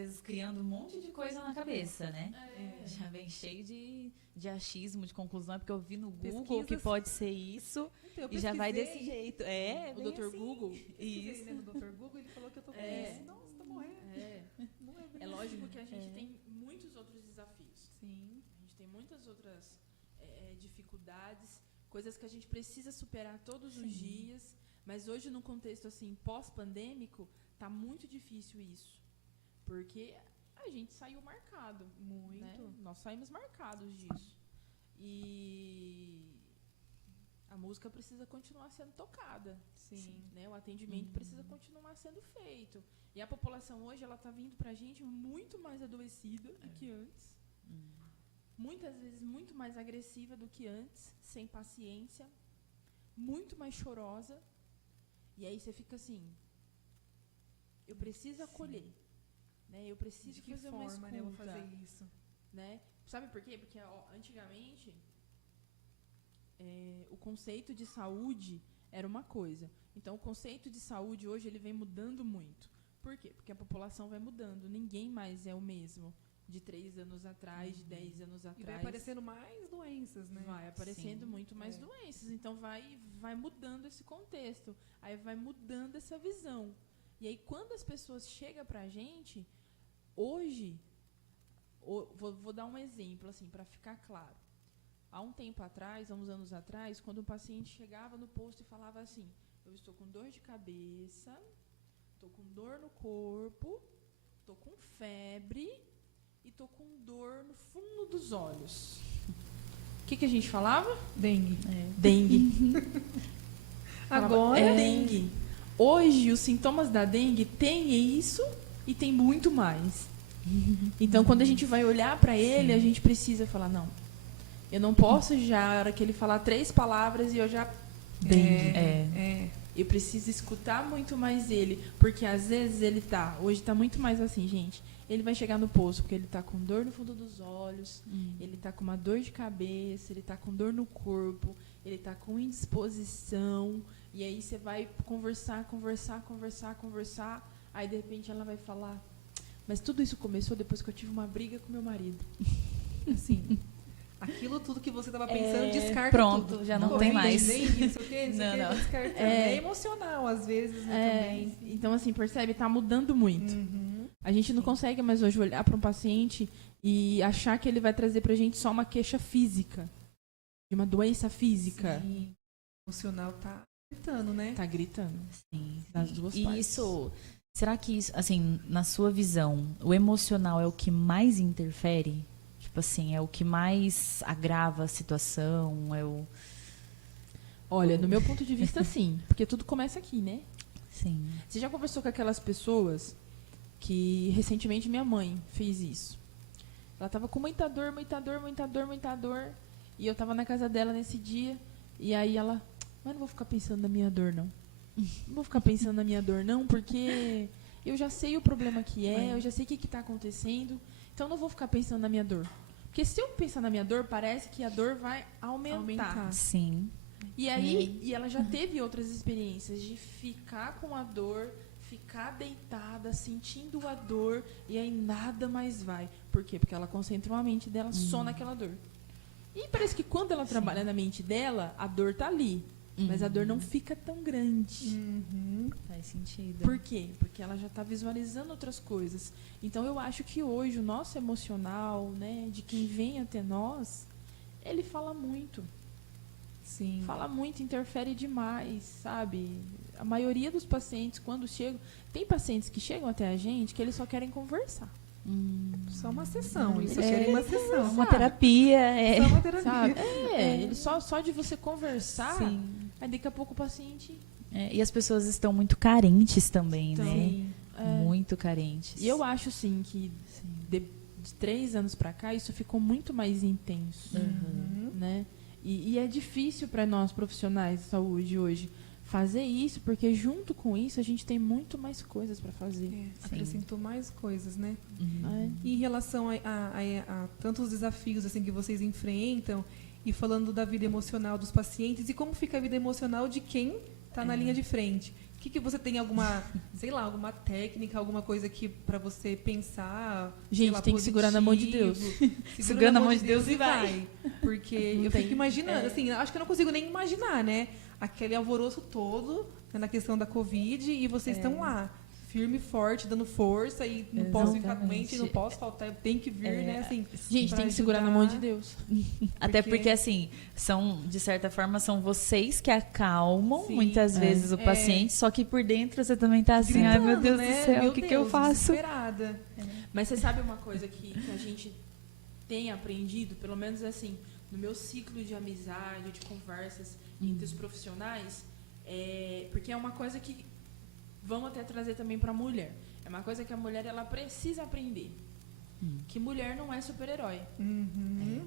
vezes, criando um monte de coisa na cabeça, né? Já vem cheio de achismo, de conclusão, porque eu vi no Google que pode ser isso Então, e já vai desse jeito. O bem Dr. assim. Google. Isso. Né, no Dr. Google, ele falou que eu tô com isso. Nossa, tô morrendo. Não é bem lógico assim. que a gente tem muitos outros desafios. Sim. A gente tem muitas outras dificuldades, coisas que a gente precisa superar todos os dias, mas hoje, num contexto assim, pós-pandêmico, tá muito difícil isso, porque a gente saiu marcado. Muito. Né? Nós saímos marcados disso. E a música precisa continuar sendo tocada. Sim. Né? O atendimento precisa continuar sendo feito. E a população hoje, ela tá vindo pra gente muito mais adoecida do que antes. Muitas vezes muito mais agressiva do que antes, sem paciência, muito mais chorosa. E aí você fica assim, eu preciso acolher, né? Eu preciso de que fazer forma, uma escuta, né, eu vou fazer isso? Né? Sabe por quê? Porque antigamente o conceito de saúde era uma coisa. Então, o conceito de saúde hoje ele vem mudando muito. Por quê? Porque a população vai mudando. Ninguém mais é o mesmo de 3 anos atrás, de 10 anos atrás. E vai aparecendo mais doenças, né? Vai aparecendo muito mais doenças. Então, vai mudando esse contexto. Aí vai mudando essa visão. E aí, quando as pessoas chegam pra gente, hoje, vou dar um exemplo, assim, para ficar claro. Há um tempo atrás, há uns anos atrás, quando um paciente chegava no posto e falava assim, eu estou com dor de cabeça, estou com dor no corpo, estou com febre e estou com dor no fundo dos olhos. O que a gente falava? Dengue. Dengue. Agora... dengue. Hoje, os sintomas da dengue têm isso e tem muito mais. Então, quando a gente vai olhar para ele, a gente precisa falar, não, eu não posso já, na hora que ele falar 3 palavras e eu já... Eu preciso escutar muito mais ele, porque às vezes ele hoje tá muito mais assim, gente, ele vai chegar no posto porque ele tá com dor no fundo dos olhos, ele tá com uma dor de cabeça, ele tá com dor no corpo, ele tá com indisposição, e aí você vai conversar, aí de repente ela vai falar, mas tudo isso começou depois que eu tive uma briga com meu marido. Assim... Aquilo tudo que você estava pensando, descarta pronto, tudo. já não tem mais. Não sei o que, descarta. É emocional, às vezes, né, também. Então, assim, percebe? Tá mudando muito. A gente não consegue mais hoje olhar para um paciente e achar que ele vai trazer pra gente só uma queixa física. De uma doença física. Sim. O emocional tá gritando, né? Tá gritando. Sim. Das duas e partes. isso... Será que, isso, assim, na sua visão, o emocional é o que mais interfere? Tipo assim, é o que mais agrava a situação? Olha, no meu ponto de vista, sim. Porque tudo começa aqui, né? Sim. Você já conversou com aquelas pessoas que, recentemente, minha mãe fez isso. Ela tava com muita dor. E eu tava na casa dela nesse dia. E aí ela... Mas não vou ficar pensando na minha dor, não. Não vou ficar pensando na minha dor, não, porque eu já sei o problema que eu já sei o que está acontecendo. Então, não vou ficar pensando na minha dor. Porque se eu pensar na minha dor, parece que a dor vai aumentar. Sim. E aí, e ela já teve outras experiências de ficar com a dor, ficar deitada, sentindo a dor, e aí nada mais vai. Por quê? Porque ela concentrou a mente dela só naquela dor. E parece que quando ela trabalha na mente dela, a dor tá ali. Mas a dor não fica tão grande. Faz sentido. Por quê? Porque ela já está visualizando outras coisas. Então, eu acho que hoje o nosso emocional, né, de quem vem até nós, ele fala muito. Sim. Fala muito, interfere demais, sabe? A maioria dos pacientes, quando chegam... Tem pacientes que chegam até a gente que eles só querem conversar. Só uma sessão. Eles só querem uma sessão. Uma terapia. Só uma terapia. Sabe? Ele só de você conversar, aí daqui a pouco o paciente... E as pessoas estão muito carentes também, Então, né? Muito carentes. E eu acho, sim, que de 3 anos pra cá, isso ficou muito mais intenso. Né? E é difícil para nós, profissionais de saúde hoje, fazer isso, porque junto com isso a gente tem muito mais coisas para fazer. Acrescentou mais coisas, né? E em relação a tantos desafios assim, que vocês enfrentam, e falando da vida emocional dos pacientes, e como fica a vida emocional de quem está na linha de frente, que você tem alguma, sei lá, alguma técnica, alguma coisa que para você pensar? Gente, lá, tem que segurar na mão de Deus. Segura na mão de Deus e vai. Porque eu tem. fico imaginando, assim, acho que eu não consigo nem imaginar, né? Aquele alvoroço todo, né, na questão da Covid e vocês estão lá. Firme e forte, dando força e não posso ficar doente, não posso faltar, eu tenho que vir, né? Assim, gente, tem que segurar na mão de Deus. Até porque, assim, são, de certa forma, são vocês que acalmam muitas vezes o paciente, só que por dentro você também tá assim, gritando, ai meu Deus né? do céu, Meu o que Deus, eu faço? Desesperada. Mas você sabe uma coisa que a gente tem aprendido, pelo menos assim, no meu ciclo de amizade, de conversas entre os profissionais, porque é uma coisa que vamos até trazer também para a mulher. É uma coisa que a mulher ela precisa aprender. Que mulher não é super-herói.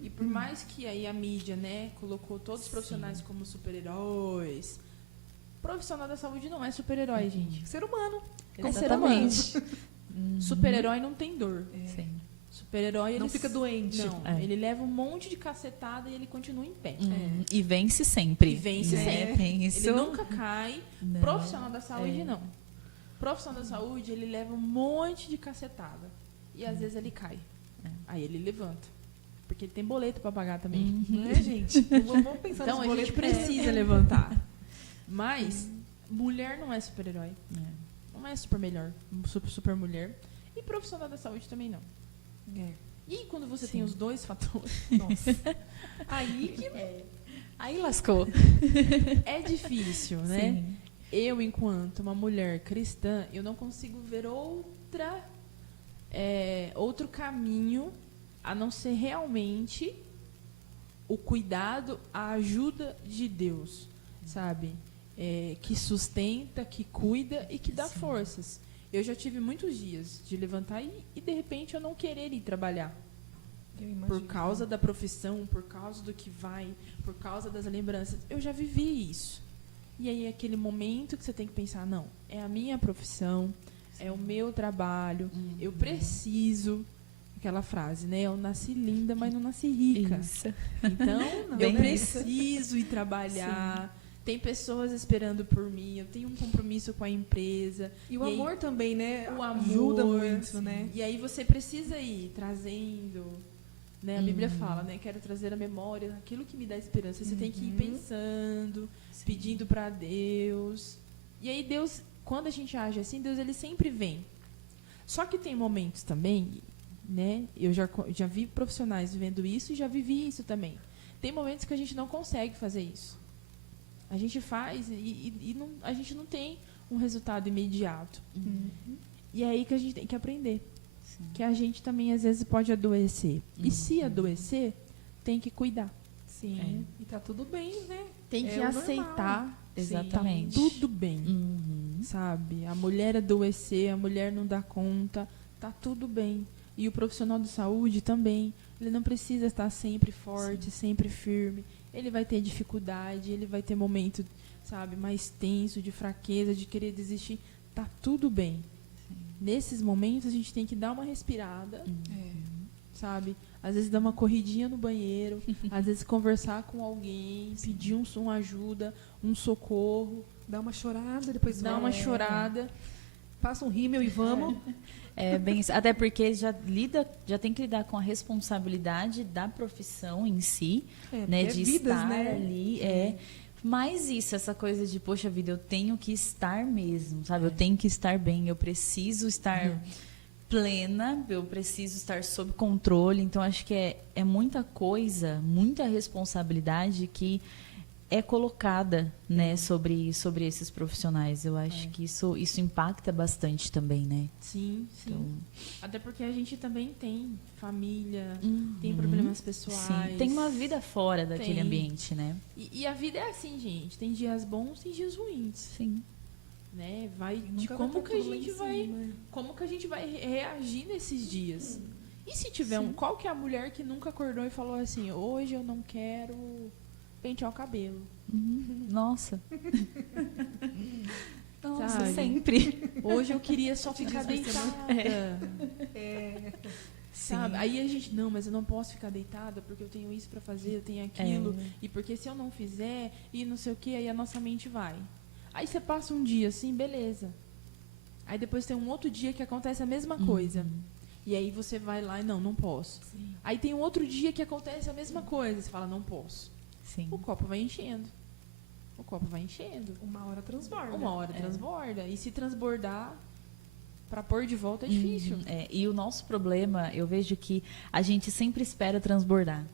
E por mais que aí a mídia, né, colocou todos os profissionais como super-heróis, profissional da saúde não é super-herói, gente. Ser humano. É ser humano. Super-herói não tem dor. Sim. Super-herói Não ele fica doente. Não, ele leva um monte de cacetada e ele continua em pé. E vence sempre. E vence né? sempre. Tem isso. Ele nunca cai. Não. Profissional da saúde, não. Profissional da saúde, ele leva um monte de cacetada. E às vezes ele cai. Aí ele levanta. Porque ele tem boleto para pagar também. Né, gente? Vamos pensar Então nos a gente boletos. precisa levantar. Mas mulher não é super-herói. Não é super melhor, super mulher. E profissional da saúde também não. E quando você tem os dois fatores, Nossa. Aí que Aí lascou. é difícil, né? Sim. Eu, enquanto uma mulher cristã, eu não consigo ver outro caminho a não ser realmente o cuidado, a ajuda de Deus, sabe? Que sustenta, que cuida e que dá forças. Eu já tive muitos dias de levantar e de repente eu não querer ir trabalhar. Por causa da profissão, por causa do que vai, por causa das lembranças. Eu já vivi isso. E aí é aquele momento que você tem que pensar, não, é a minha profissão, é o meu trabalho, eu preciso, aquela frase, né? Eu nasci linda, mas não nasci rica. Isso. Então, eu Bem preciso ir trabalhar. Tem pessoas esperando por mim, eu tenho um compromisso com a empresa. E o amor aí, também, né? o amor, ajuda muito, né? E aí você precisa ir trazendo, né? A Bíblia fala, né? Quero trazer a memória, aquilo que me dá esperança. Você tem que ir pensando, pedindo para Deus. E aí Deus, quando a gente age assim, Deus ele sempre vem. Só que tem momentos também, né? Eu já vi profissionais vivendo isso e já vivi isso também. Tem momentos que a gente não consegue fazer isso. A gente faz e não, a gente não tem um resultado imediato. E é aí que a gente tem que aprender. Que a gente também, às vezes, pode adoecer. E se adoecer, tem que cuidar. Sim. E tá tudo bem, né? Tem que o aceitar. normal. Exatamente. Tá tudo bem. Sabe? A mulher adoecer, a mulher não dá conta. Tá tudo bem. E o profissional de saúde também. Ele não precisa estar sempre forte, sempre firme. Ele vai ter dificuldade, ele vai ter momento, sabe, mais tenso, de fraqueza, de querer desistir. Tá tudo bem. Nesses momentos, a gente tem que dar uma respirada, sabe? Às vezes dar uma corridinha no banheiro, às vezes conversar com alguém, pedir uma ajuda, um socorro. Dá uma chorada, depois Dá uma chorada. Passa um rímel e vamos. Bem, até porque já tem que lidar com a responsabilidade da profissão em si, né, de vidas, estar né? ali, mas isso, essa coisa de, poxa vida, eu tenho que estar mesmo, sabe? Eu tenho que estar bem, eu preciso estar plena, eu preciso estar sob controle, então acho que é muita coisa, muita responsabilidade que é colocada, né, sobre esses profissionais. Eu acho que isso impacta bastante também, né? Sim. Então, Até porque a gente também tem família, tem problemas pessoais. sim, tem uma vida fora daquele ambiente, né? E a vida é assim, gente. Tem dias bons, tem dias ruins. Sim. Né? Vai de Nunca como vai que tá a tudo lá gente em vai, cima. como que a gente vai reagir nesses dias? E se tiver qual que é a mulher que nunca acordou e falou assim: "Hoje eu não quero pentear o cabelo"? Nossa. Nossa, Sabe? sempre. Hoje eu queria só ficar dias vai deitada. Sim. Sabe? Aí a gente, não, mas eu não posso ficar deitada porque eu tenho isso pra fazer, eu tenho aquilo, e porque se eu não fizer, e não sei o que, aí a nossa mente vai. Aí você passa um dia assim, beleza. Aí depois tem um outro dia que acontece a mesma coisa. E aí você vai lá e não posso. Sim. Aí tem um outro dia que acontece a mesma coisa. Você fala, não posso. Sim. O copo vai enchendo. O copo vai enchendo. Uma hora transborda. Uma hora transborda. E se transbordar, para pôr de volta é difícil. E o nosso problema, eu vejo que a gente sempre espera transbordar.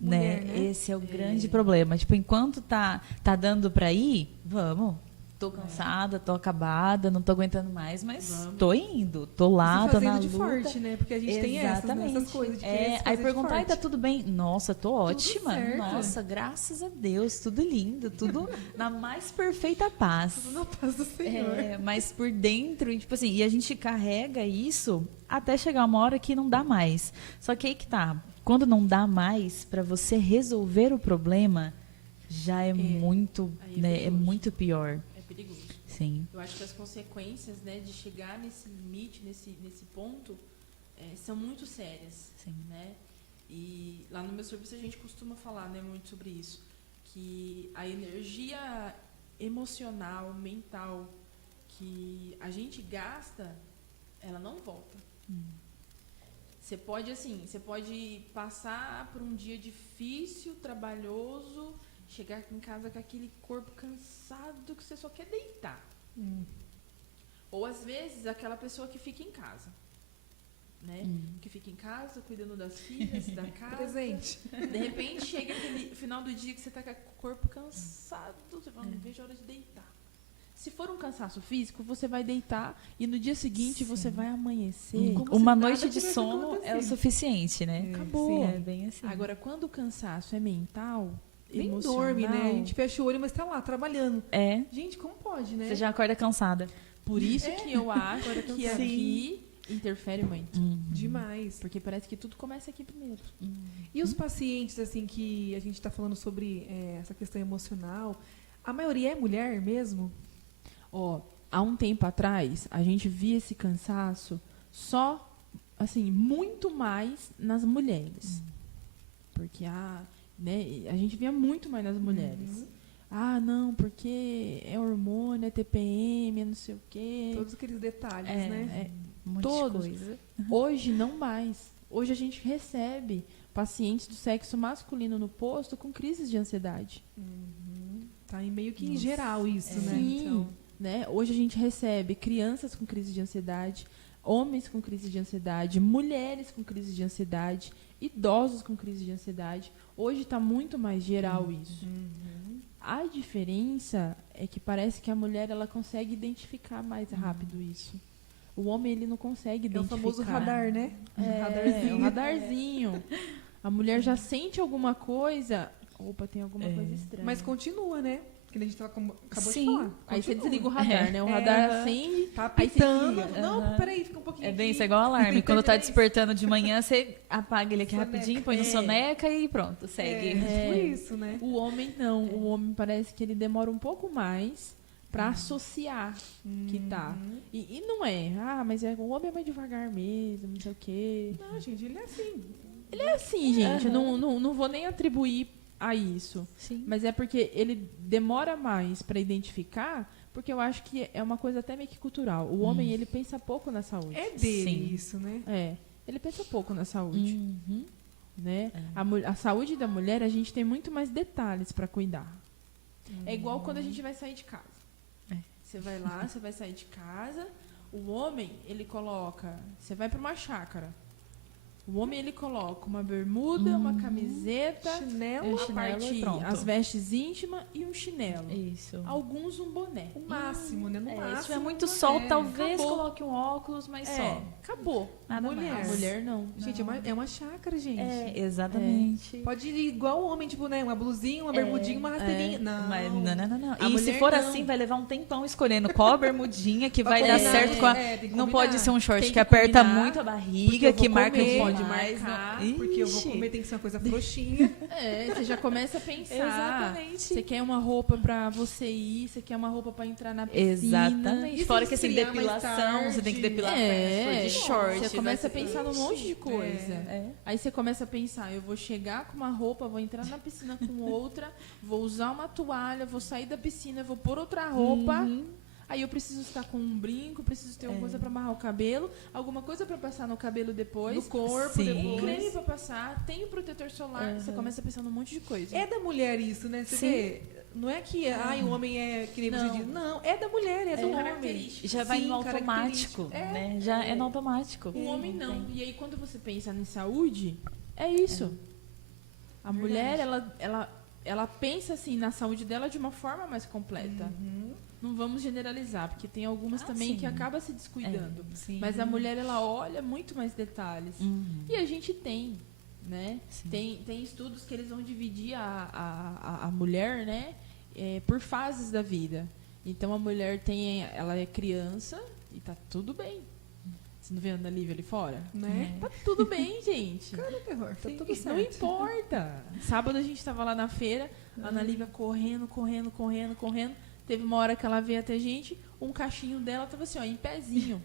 Mulher, né? Esse é o grande problema. Tipo, enquanto tá dando pra ir, vamos. Tô cansada, tô acabada, não tô aguentando mais, mas tô indo, tô lá, tô na luta. de forte, né? Porque a gente tem essas coisas de querer se aí fazer perguntar, de tá forte. tudo bem? Nossa, tô ótima. certo. Nossa, graças a Deus, tudo lindo, tudo na mais perfeita paz. Tudo na paz do Senhor. Mas por dentro, e, tipo assim, e a gente carrega isso até chegar uma hora que não dá mais. Só que aí que tá, quando não dá mais, pra você resolver o problema, já é muito, né, é muito pior. É perigoso. Sim. Eu acho que as consequências, né, de chegar nesse limite, nesse ponto, são muito sérias. Sim. Né? E lá no meu serviço a gente costuma falar, né, muito sobre isso. Que a energia emocional, mental que a gente gasta, ela não volta. Você pode passar por um dia difícil, trabalhoso, chegar em casa com aquele corpo cansado que você só quer deitar. Ou às vezes aquela pessoa que fica em casa, né? Que fica em casa cuidando das filhas, da casa. Presente. De repente chega aquele final do dia que você tá com o corpo cansado, você fala, não vejo a hora de deitar. Se for um cansaço físico, você vai deitar e no dia seguinte você vai amanhecer. Uma noite de sono é o suficiente, né? Acabou. Sim, é bem assim. Agora, quando o cansaço é mental, Nem emocional, dorme, né? A gente fecha o olho, mas tá lá, trabalhando. Gente, como pode, né? Você já acorda cansada. Por isso que eu acho que aqui interfere muito. Demais. Porque parece que tudo começa aqui primeiro. E os pacientes, assim, que a gente tá falando sobre essa questão emocional, a maioria é mulher mesmo? Há um tempo atrás, a gente via esse cansaço só, assim, muito mais nas mulheres. Porque né, a gente via muito mais nas mulheres. Não, porque é hormônio, é TPM, é não sei o quê. Todos aqueles detalhes, né? Monte de coisa. Hoje, não mais. Hoje a gente recebe pacientes do sexo masculino no posto com crises de ansiedade. Tá meio que em geral isso, né? Sim. Então, Né? Hoje a gente recebe crianças com crise de ansiedade, homens com crise de ansiedade, mulheres com crise de ansiedade, idosos com crise de ansiedade. Hoje está muito mais geral isso. A diferença é que parece que a mulher ela consegue identificar mais rápido isso. O homem ele não consegue identificar. É o famoso radar, né? É o radarzinho. A mulher já sente alguma coisa. Opa, tem alguma coisa estranha. Mas continua, né? Que a gente acabou de Sim. falar. Aí você Continua. desliga o radar, né? O radar acende. Tá aí você pitando. desliga. Não, peraí, fica um pouquinho É bem, aqui. isso é igual alarme. Quando tá despertando de manhã, você apaga ele aqui rapidinho, põe no soneca e pronto, segue. Tipo isso, né? O homem não. O homem parece que ele demora um pouco mais para associar que tá. E não é. Mas o homem é mais devagar mesmo, não sei o quê. Não, gente, ele é assim. Ele é assim, gente. Não vou nem atribuir a isso. Sim. Mas é porque ele demora mais para identificar, porque eu acho que é uma coisa até meio que cultural. O homem, ele pensa pouco na saúde. É dele Sim. isso, né? Ele pensa pouco na saúde. Né? A saúde da mulher, a gente tem muito mais detalhes para cuidar. É igual quando a gente vai sair de casa. Você vai lá, você vai sair de casa, o homem, ele coloca... Você vai para uma chácara. O homem, ele coloca uma bermuda, uma camiseta, Chinelo, e pronto. as vestes íntimas e um chinelo. Isso. Alguns um boné. o máximo, né? No máximo. Se tiver muito sol, é. talvez Acabou. coloque um óculos, mas só. Acabou. Nada Mulher. mais. A mulher não. Gente, é uma chácara, gente. Exatamente. Pode ir igual o homem, tipo, né? Uma blusinha, uma bermudinha, uma rasteirinha. Não. Mas não. A E se mulher for não. assim, vai levar um tempão escolhendo qual a bermudinha que vai Pra dar combinar, certo com a... tem que Não combinar. pode ser um short Tem que que aperta combinar, muito a porque barriga, eu que vou marca comer. põe pode mais, marcar. Porque eu vou comer, tem que ser uma coisa frouxinha. Você já começa a pensar. Exatamente. Você quer uma roupa pra você ir, você quer uma roupa pra entrar na piscina. Exatamente. E Fora se que assim, esfriar mais depilação, tarde? você tem que depilar a perna, de short. Você começa a vai ser- pensar num monte de coisa. É. Aí você começa a pensar, eu vou chegar com uma roupa, vou entrar na piscina com outra, vou usar uma toalha, vou sair da piscina, vou pôr outra roupa. Aí eu preciso estar com um brinco, preciso ter alguma coisa pra amarrar o cabelo, alguma coisa pra passar no cabelo depois, No corpo, Sim. um depois. creme pra passar, tem o protetor solar, você começa a pensar num monte de coisa. É da mulher isso, né? Você Sim. vê, não é que o homem é que nem Não. você diz. Não, é da mulher, é do homem. característica. Já vai Sim, no automático, característica. né? Já é no automático. O homem não. E aí quando você pensa em saúde, é isso. A mulher, ela pensa assim na saúde dela de uma forma mais completa. Não vamos generalizar, porque tem algumas também sim. que acaba se descuidando. Sim. Mas a mulher, ela olha muito mais detalhes. E a gente tem, né? Sim. Tem estudos que eles vão dividir a mulher, né? Por fases da vida. Então, a mulher ela é criança e tá tudo bem. Você não vê a Ana Lívia ali fora? Né? Tá tudo bem, gente. Cara, terror, tá tudo Não certo. importa. Sábado a gente tava lá na feira, a Ana Lívia correndo. Teve uma hora que ela veio até a gente, um cachinho dela tava assim, ó, em pezinho.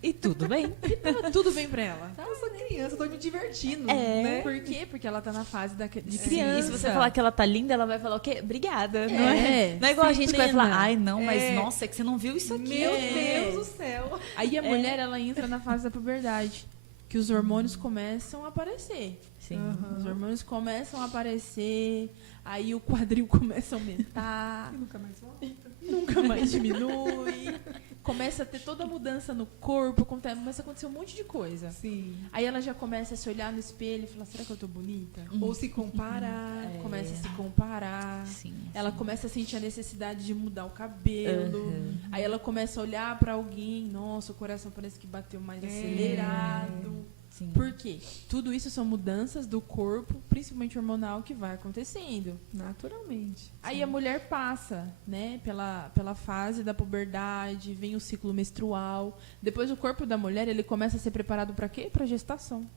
E tudo bem. Tava tudo bem pra ela. Eu sou criança, eu tô me divertindo, É. né? Por quê? Porque ela tá na fase de Sim, criança. e se você falar que ela tá linda, ela vai falar o quê? Obrigada. Não É, Não é igual a sem gente que vai plena. falar, ai, não, mas É. nossa, é que você não viu isso aqui. Meu É. Deus do céu. Aí a mulher, ela entra na fase da puberdade, que os hormônios começam a aparecer. Sim. Os hormônios começam a aparecer, aí o quadril começa a aumentar, Nunca mais volta. nunca mais diminui, começa a ter toda a mudança no corpo, começa a acontecer um monte de coisa. Sim. Aí ela já começa a se olhar no espelho e falar, será que eu tô bonita? Ou se comparar. É. Começa a se comparar. Sim. Ela começa a sentir a necessidade de mudar o cabelo. Uhum. Aí ela começa a olhar pra alguém, nossa, o coração parece que bateu mais acelerado. Sim. Por quê? Tudo isso são mudanças do corpo, principalmente hormonal, que vai acontecendo. Naturalmente. Aí a mulher passa, né, pela fase da puberdade, vem o ciclo menstrual. Depois o corpo da mulher, ele começa a ser preparado para quê? Para gestação.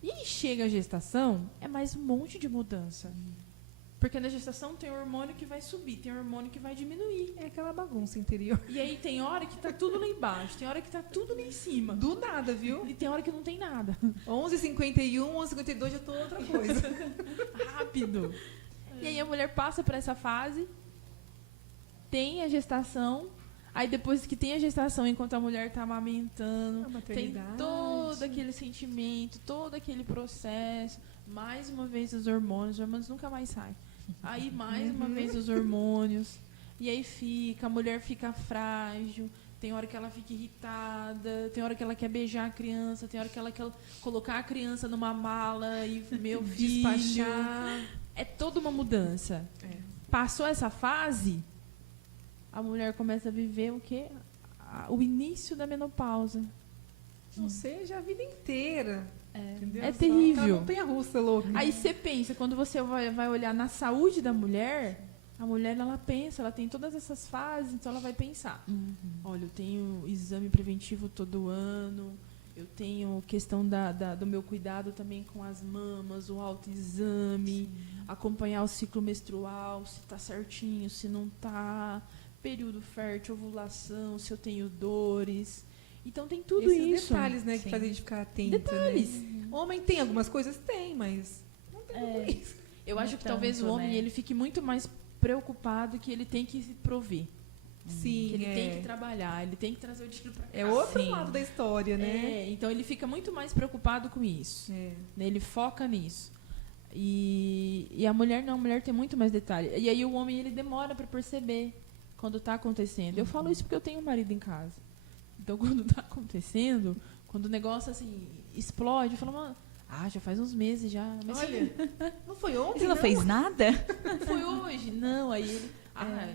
E aí chega a gestação, é mais um monte de mudança. Porque na gestação tem hormônio que vai subir, tem hormônio que vai diminuir. É aquela bagunça interior. E aí tem hora que tá tudo lá embaixo, tem hora que tá tudo lá em cima. Do nada, viu? E tem hora que não tem nada. 11h51, 11h52, já tô outra coisa. Rápido. E aí a mulher passa por essa fase, tem a gestação, aí depois que tem a gestação, enquanto a mulher tá amamentando, A tem maternidade. todo aquele sentimento, todo aquele processo, mais uma vez os hormônios nunca mais saem. Aí mais uma vez os hormônios, e aí a mulher fica frágil, tem hora que ela fica irritada, tem hora que ela quer beijar a criança, tem hora que ela quer colocar a criança numa mala e meu filho. Despachar. É toda uma mudança. É. Passou essa fase, a mulher começa a viver o quê? O início da menopausa. Ou seja, a vida inteira. Entendeu? É Só terrível. aquela montanha-russa louca. Aí você pensa, quando você vai olhar na saúde da mulher, a mulher ela pensa, ela tem todas essas fases, então ela vai pensar. Olha, eu tenho exame preventivo todo ano, eu tenho questão do meu cuidado também com as mamas, o autoexame, acompanhar o ciclo menstrual, se tá certinho, se não tá, período fértil, ovulação, se eu tenho dores. Então tem tudo Esses isso. detalhes, né, que Sim. fazem a gente ficar atento. Detalhes. Né? Homem tem algumas coisas? Tem, mas não tem tudo isso. Eu Não acho que talvez o tanto, homem né? ele fique muito mais preocupado que ele tem que se prover. Sim, Que ele é. tem que trabalhar, ele tem que trazer o dinheiro pra cá. É outro Sim. lado da história, né? É, então ele fica muito mais preocupado com isso. É. Né? Ele foca nisso. E a mulher não, a mulher tem muito mais detalhe. E aí o homem ele demora pra perceber quando tá acontecendo. Eu falo isso porque eu tenho um marido em casa. Então quando tá acontecendo, quando o negócio assim explode, eu falo, mano, já faz uns meses já. Mas Olha, não foi ontem, Você não fez nada? não foi hoje? Não, aí ele.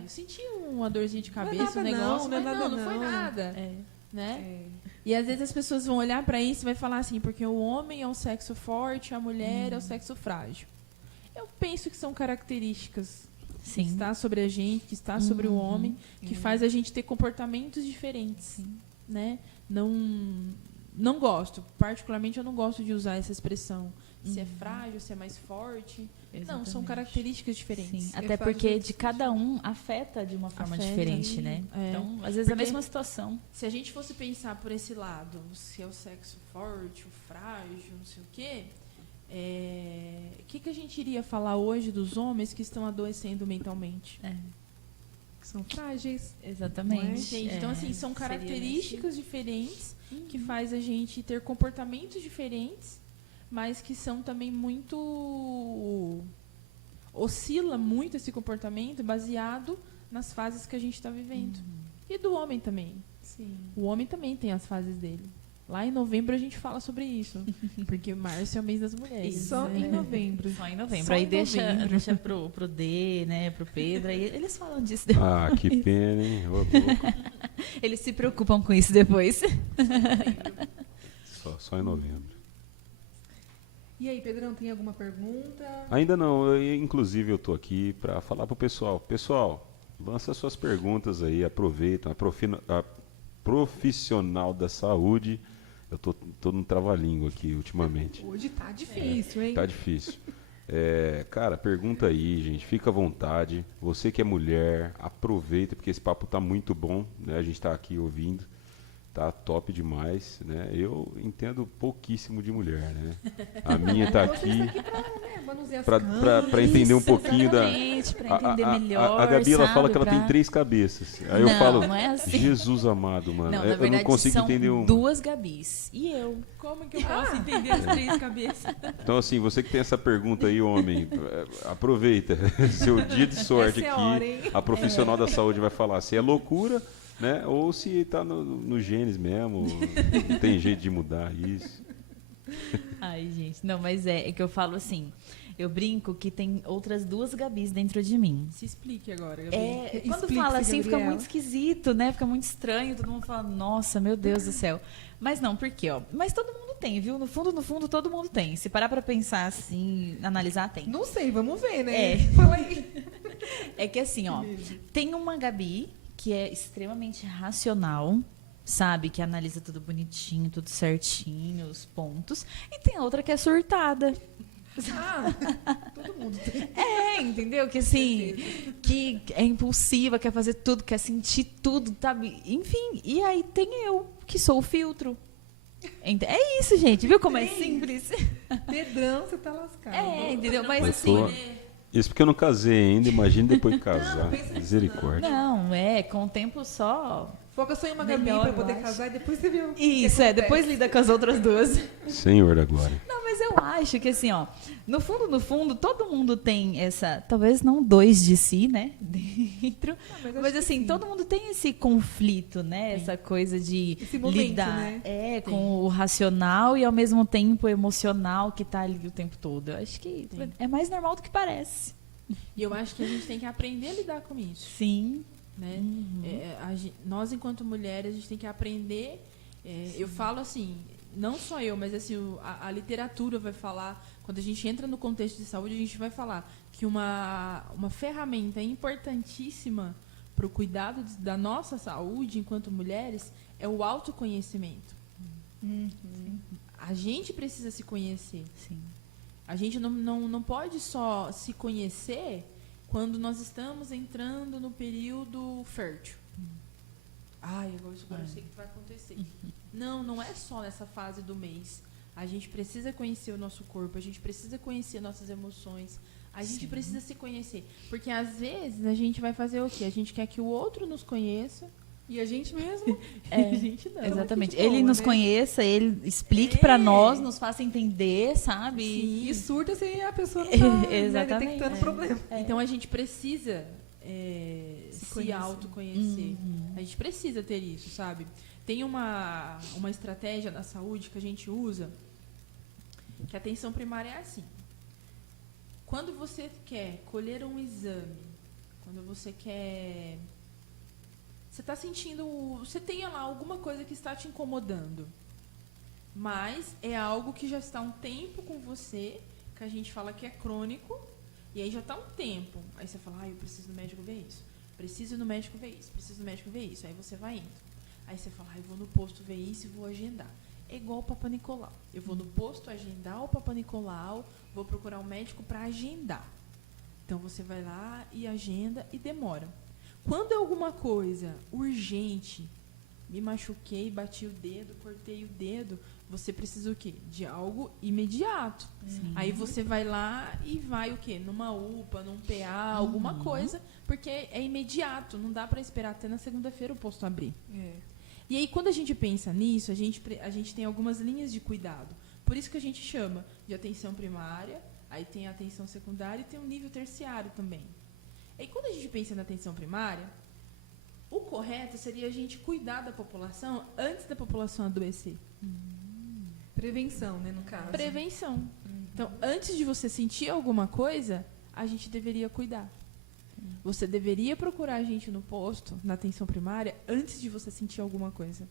Eu senti uma dorzinha de cabeça, nada um negócio, não, mas não é nada não foi não. nada. É. Né? É. E às vezes as pessoas vão olhar pra isso e vai falar assim, porque o homem é o sexo forte, a mulher é o sexo frágil. Eu penso que são características que Sim. está sobre a gente, que está sobre o homem, que faz a gente ter comportamentos diferentes, né? não gosto. Particularmente, eu não gosto de usar essa expressão. Se é frágil, se é mais forte. Exatamente. Não, são características diferentes. Sim, até porque de cada um afeta de uma forma diferente, né? Então, às vezes é a mesma situação. Se a gente fosse pensar por esse lado, se é o sexo forte, o frágil, não sei o quê, o que a gente iria falar hoje dos homens que estão adoecendo mentalmente? Que são frágeis. Exatamente. Então, assim, são características diferentes que faz a gente ter comportamentos diferentes, mas que são também muito... Oscila muito esse comportamento baseado nas fases que a gente está vivendo. E do homem também. Sim. O homem também tem as fases dele. Lá em novembro a gente fala sobre isso. Porque março é o mês das mulheres. Só em novembro. Só em novembro. Só aí em deixa pro D, né? Pro Pedro. Aí eles falam disso depois. Ah, que pena, hein? Ô, louco. Eles se preocupam com isso depois. Só em novembro. E aí, Pedrão, tem alguma pergunta? Ainda não. Inclusive, eu estou aqui para falar para o pessoal. Pessoal, lança suas perguntas aí. Aproveitam. A profissional da saúde. Eu tô num trava-língua aqui ultimamente. Hoje tá difícil, hein? Tá difícil. Cara, pergunta aí, gente. Fica à vontade. Você que é mulher, aproveita, porque esse papo tá muito bom, né? A gente tá aqui ouvindo. Tá top demais, né? Eu entendo pouquíssimo de mulher, né? A minha tá aqui para entender um pouquinho da... Para entender melhor, a Gabi, ela fala que ela pra... tem 3 cabeças. Aí eu falo, não é assim. Jesus amado, mano. Não, na eu verdade, não consigo são entender 2 Gabis. E eu? Como que eu posso entender as 3 cabeças? Então, assim, você que tem essa pergunta aí, homem, aproveita. Seu dia de sorte Essa aqui. é a hora, hein? A profissional da saúde vai falar se é loucura, né? Ou se tá no genes mesmo, não tem jeito de mudar isso. Ai, gente, não, mas é que eu falo assim, eu brinco que tem outras 2 Gabis dentro de mim. Se explique agora, Gabi. Quando Explique-se, fala assim, fica Gabriela. muito esquisito, né? Fica muito estranho, todo mundo fala, nossa, meu Deus do céu. Mas não, por quê, ó? Mas todo mundo tem, viu? No fundo, todo mundo tem. Se parar pra pensar assim, analisar, tem. Não sei, vamos ver, né? É. Fala aí. É que assim, ó, tem uma Gabi que é extremamente racional, sabe? Que analisa tudo bonitinho, tudo certinho, os pontos. E tem a outra que é surtada. Todo mundo tem. Entendeu? Que assim, que é impulsiva, quer fazer tudo, quer sentir tudo, sabe? Enfim, e aí tem eu, que sou o filtro. É isso, gente. Viu como é simples? Pedrão, você tá lascado. Entendeu? Mas Eu assim... tô- Isso porque eu não casei ainda, imagina depois de casar. Misericórdia. Não, com o tempo só... Foca só em uma Gabi Melhor, pra eu poder acho. casar e depois você viu. Isso, depois lida com as outras 2. Senhor da glória. Não, mas eu acho que assim, ó, no fundo, todo mundo tem essa, talvez não 2 de si, né, dentro, mas mas acho que assim, sim. todo mundo tem esse conflito, né, essa coisa de Esse momento, lidar né? com o racional e ao mesmo tempo emocional que tá ali o tempo todo. Eu acho que é mais normal do que parece. E eu acho que a gente tem que aprender a lidar com isso. Sim. Né? Nós, enquanto mulheres, a gente tem que aprender. Eu falo assim, não só eu, mas assim, a literatura vai falar, quando a gente entra no contexto de saúde, a gente vai falar que uma ferramenta importantíssima para o cuidado da nossa saúde enquanto mulheres é o autoconhecimento. A gente precisa se conhecer. Sim. A gente não pode só se conhecer quando nós estamos entrando no período fértil. Agora eu sei o que vai acontecer. Não é só nessa fase do mês. A gente precisa conhecer o nosso corpo, a gente precisa conhecer nossas emoções, a gente precisa se conhecer. Porque às vezes a gente vai fazer o quê? A gente quer que o outro nos conheça. E a gente mesmo? A gente não. Exatamente. Boa, Ele nos né? conheça, ele explique pra nós, nos faça entender, sabe? Sim. E surta se a pessoa não tá Exatamente. detectando problema. Então a gente precisa se conhecer. autoconhecer. A gente precisa ter isso, sabe? Tem uma estratégia na saúde que a gente usa, que a atenção primária é assim. Quando você quer colher um exame, quando você quer... Você está sentindo... Você tem lá alguma coisa que está te incomodando. Mas é algo que já está há um tempo com você, que a gente fala que é crônico, e aí já está um tempo. Aí você fala, eu preciso do médico ver isso. Preciso ir no médico ver isso. Preciso do médico ver isso. Aí você vai indo. Aí você fala, eu vou no posto ver isso e vou agendar. é igual o Papa Nicolau. Eu vou no posto agendar o Papa Nicolau, vou procurar um médico para agendar. Então você vai lá e agenda e demora. Quando é alguma coisa urgente, me machuquei, bati o dedo, cortei o dedo, você precisa o quê? De algo imediato. Sim. Aí você vai lá e vai o quê? Numa UPA, num PA, alguma coisa, porque é imediato, não dá para esperar até na segunda-feira o posto abrir. E aí, quando a gente pensa nisso, a gente tem algumas linhas de cuidado. Por isso que a gente chama de atenção primária, aí tem a atenção secundária e tem um nível terciário também. E aí, quando a gente pensa na atenção primária, o correto seria a gente cuidar da população antes da população adoecer. Prevenção, né, no caso. Prevenção. Então, antes de você sentir alguma coisa, a gente deveria cuidar. Você deveria procurar a gente no posto, na atenção primária, antes de você sentir alguma coisa.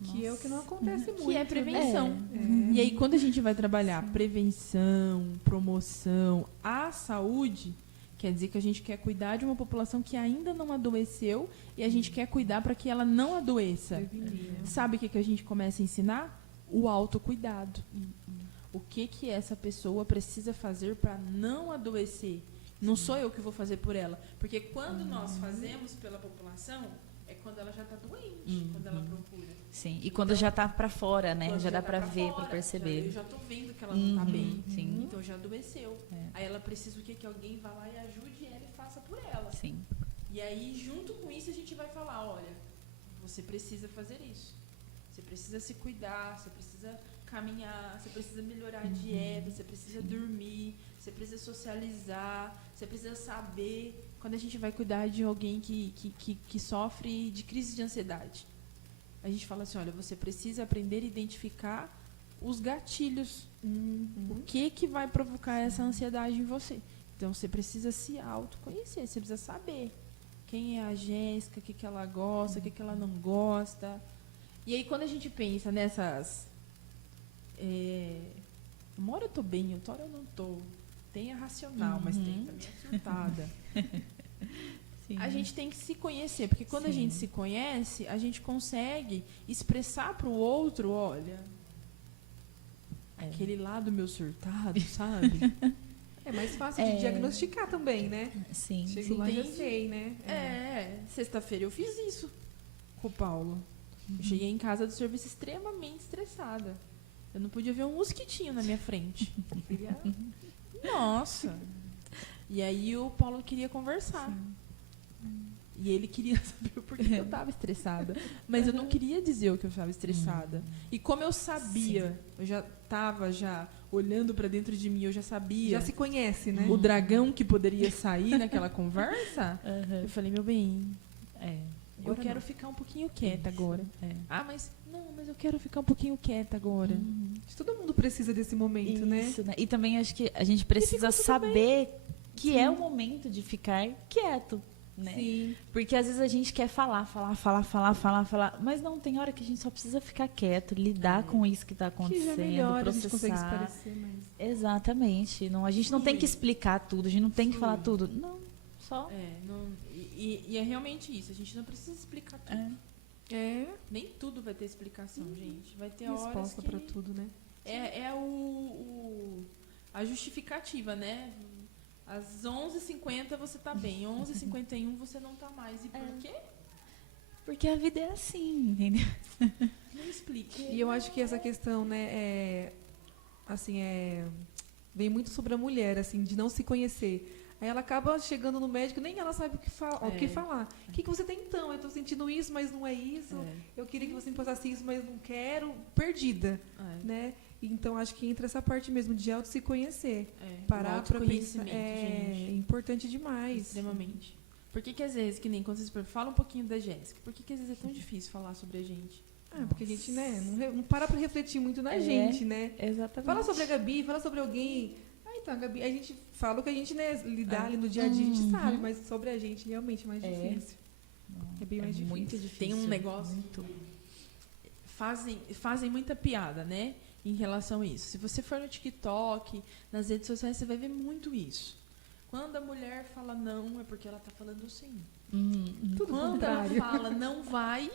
Que é o que não acontece muito. Que é prevenção. Né? E aí, quando a gente vai trabalhar prevenção, promoção, a saúde, quer dizer que a gente quer cuidar de uma população que ainda não adoeceu e a gente quer cuidar para que ela não adoeça. Sabe o que a gente começa a ensinar? O autocuidado. O que essa pessoa precisa fazer para não adoecer? Não sou eu que vou fazer por ela. Porque quando nós fazemos pela população, é quando ela já está doente, quando ela procura. Sim, e quando já tá pra fora, né? Quando Já dá tá pra ver, pra fora, perceber. eu já tô vendo que ela não tá bem. Sim. Então já adoeceu. É. Aí ela precisa o quê? Que alguém vá lá e ajude ela e faça por ela. Sim. E aí, junto com isso, a gente vai falar, olha, você precisa fazer isso. Você precisa se cuidar, você precisa caminhar, você precisa melhorar a dieta, você precisa dormir, você precisa socializar, você precisa saber. Quando a gente vai cuidar de alguém que sofre de crise de ansiedade, a gente fala assim, olha, você precisa aprender a identificar os gatilhos. O que vai provocar essa ansiedade em você. Então, você precisa se autoconhecer, você precisa saber quem é a Jéssica, o que ela gosta, o que ela não gosta. E aí, quando a gente pensa nessas... uma hora eu tô bem, outra hora eu não tô. Tem a racional, mas tem também a surtada. Sim. A gente tem que se conhecer, porque quando a gente se conhece, a gente consegue expressar para o outro, olha, aquele lado meu surtado, sabe? É mais fácil de diagnosticar também, né? Sim. Chego lá e já sei, né? Sexta-feira eu fiz isso com o Paulo. Eu cheguei em casa do serviço extremamente estressada. Eu não podia ver um mosquitinho na minha frente. Nossa! E aí o Paulo queria conversar. E ele queria saber o porquê eu estava estressada. Mas eu não queria dizer o que eu estava estressada. E como eu sabia, eu já estava olhando para dentro de mim, eu já sabia. Já se conhece, né? O dragão que poderia sair naquela conversa. Eu falei, meu bem, eu quero ficar um pouquinho quieta agora. Ah, mas eu quero ficar um pouquinho quieta agora. Todo mundo precisa desse momento, Isso, né? E também acho que a gente precisa saber que é o momento de ficar quieto. Né? Sim. Porque às vezes a gente quer falar, mas não, tem hora que a gente só precisa ficar quieto, lidar com isso que está acontecendo, que já melhora, processar. A gente consegue esclarecer mais. Exatamente. Não, a gente não tem que explicar tudo, a gente não tem que falar tudo. Não, só. E é realmente isso, a gente não precisa explicar tudo. Nem tudo vai ter explicação, gente. Vai ter resposta horas que... para tudo, né? A justificativa, né? Às 11h50 você tá bem, 11h51 você não tá mais. E por quê? Porque a vida é assim, entendeu? Não explica. E eu acho que essa questão, né, vem muito sobre a mulher, assim, de não se conhecer. Aí ela acaba chegando no médico, nem ela sabe o que falar. O que você tem então? Eu tô sentindo isso, mas não é isso. Eu queria que você me passasse isso, mas não quero. Perdida, né? Então, acho que entra essa parte mesmo de auto se conhecer. Parar para pensar. É importante demais. Extremamente. Por que às vezes, que nem quando vocês falam um pouquinho da Jéssica, por que às vezes é tão difícil falar sobre a gente? Porque a gente, né, não para para refletir muito na gente, né? Exatamente. Fala sobre a Gabi, fala sobre alguém. Então, a Gabi, a gente fala o que a gente, né, lidar ali no dia a dia, a gente sabe, mas sobre a gente realmente é mais difícil. É bem mais difícil. Muito difícil. Tem um negócio que fazem muita piada, né? Em relação a isso. Se você for no TikTok, nas redes sociais, você vai ver muito isso. Quando a mulher fala não, é porque ela está falando sim. Tudo Quando contrário. ela fala não vai,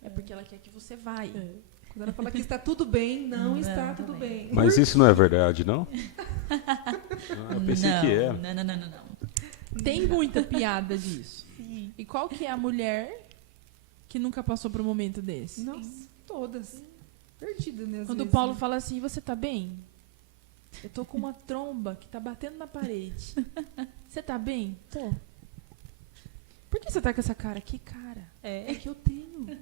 é porque ela quer que você vai. Quando ela fala que está tudo bem, não está tudo bem. Mas isso não é verdade, não? Eu pensei que era. Não. Tem muita piada disso. E qual que é a mulher que nunca passou por um momento desse? Nossa, todas. Perdidas, né? Quando o Paulo fala assim, você tá bem? Eu tô com uma tromba que tá batendo na parede. Você tá bem? Tô. Por que você tá com essa cara? Que cara? É que eu tenho.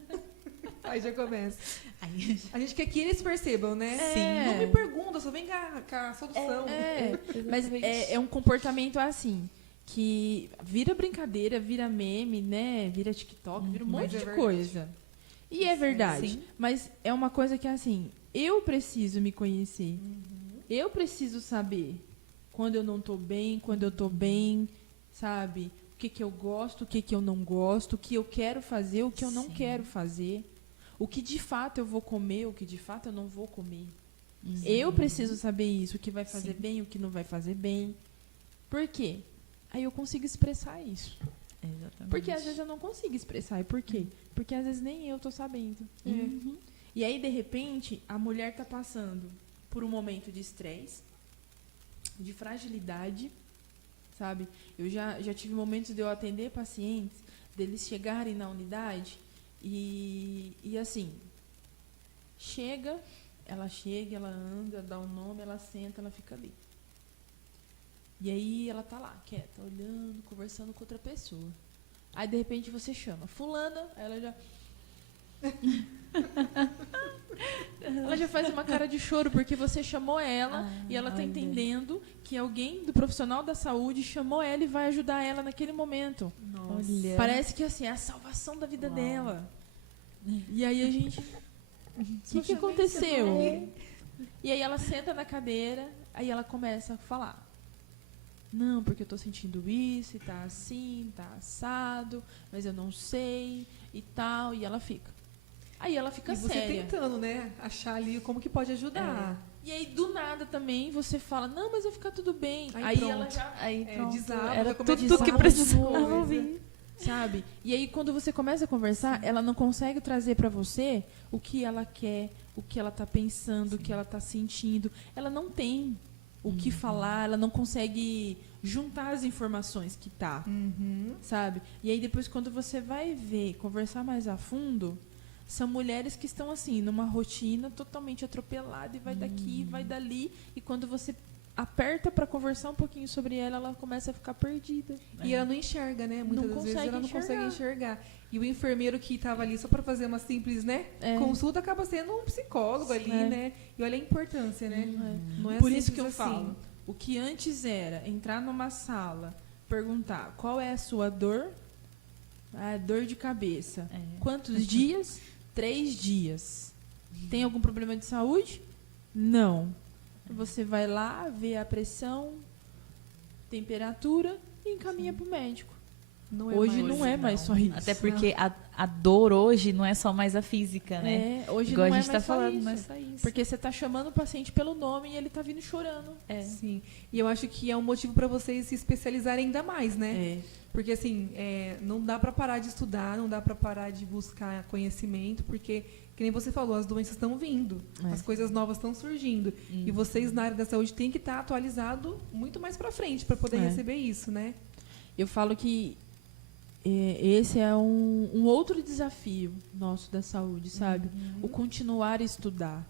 Aí já começa. Aí, A gente quer que eles percebam, né? Sim. Não me pergunta, só vem com a solução. Mas é um comportamento assim, que vira brincadeira, vira meme, né? Vira TikTok, vira um monte de coisa. E é verdade. Sim. Mas é uma coisa que, assim, eu preciso me conhecer. Eu preciso saber quando eu não tô bem, quando eu tô bem, sabe? O que eu gosto, o que eu não gosto, o que eu quero fazer, o que eu não quero fazer. O que de fato eu vou comer, o que de fato eu não vou comer. Eu preciso saber isso, o que vai fazer bem, o que não vai fazer bem. Por quê? Aí eu consigo expressar isso. exatamente. Porque às vezes eu não consigo expressar. E por quê? Porque às vezes nem eu tô sabendo. E aí, de repente, a mulher tá passando por um momento de estresse, de fragilidade, sabe? Eu já tive momentos de eu atender pacientes, deles chegarem na unidade e assim, ela anda, dá um nome, ela senta, ela fica ali. E aí ela tá lá, quieta, olhando, conversando com outra pessoa. Aí, de repente, você chama fulana, aí ela já... ela já faz uma cara de choro, porque você chamou ela e ela tá entendendo que alguém do profissional da saúde chamou ela e vai ajudar ela naquele momento. Nossa. Olha. Parece que assim, é a salvação da vida dela. E aí a gente... O que aconteceu? E aí ela senta na cadeira, aí ela começa a falar. Não, porque eu tô sentindo isso, e tá assim, tá assado, mas eu não sei, e tal, e ela fica. Aí ela fica E você séria. tentando, né? Achar ali como que pode ajudar. E aí, do nada também, você fala, não, mas vai ficar tudo bem. Aí Aí pronto. ela já... Aí, pronto. desaba, Era já começa tudo a que desaba precisava coisa. ouvir. Sabe? E aí, quando você começa a conversar, ela não consegue trazer pra você o que ela quer, o que ela tá pensando, o que ela tá sentindo. Ela não tem o que falar, ela não consegue juntar as informações que tá, sabe? E aí, depois, quando você vai ver, conversar mais a fundo, são mulheres que estão, assim, numa rotina totalmente atropelada, e vai daqui, vai dali, e quando você aperta para conversar um pouquinho sobre ela, ela começa a ficar perdida. E ela não enxerga, né? Muitas Não das vezes consegue ela não consegue enxergar. enxergar. E o enfermeiro que estava ali só para fazer uma simples, né? Consulta acaba sendo um psicólogo ali, né? E olha a importância, né? Não é Por isso que eu simples assim. falo, o que antes era entrar numa sala, perguntar qual é a sua dor? Ah, dor de cabeça. Quantos dias? 3 dias. Tem algum problema de saúde? Não. Você vai lá, vê a pressão, temperatura e encaminha para o médico. Hoje não é mais só isso. Até porque a dor hoje não é só mais a física, né? Hoje Igual não a é gente mais tá só falando, isso. não é só isso. Porque você tá chamando o paciente pelo nome e ele tá vindo chorando. Sim. E eu acho que é um motivo para vocês se especializarem ainda mais, né? Porque, assim, não dá para parar de estudar, não dá para parar de buscar conhecimento, porque, que nem você falou, as doenças estão vindo, as coisas novas estão surgindo. E vocês, na área da saúde, têm que estar atualizado muito mais para frente para poder receber isso, né? Eu falo que esse é um outro desafio nosso da saúde, sabe? O continuar a estudar.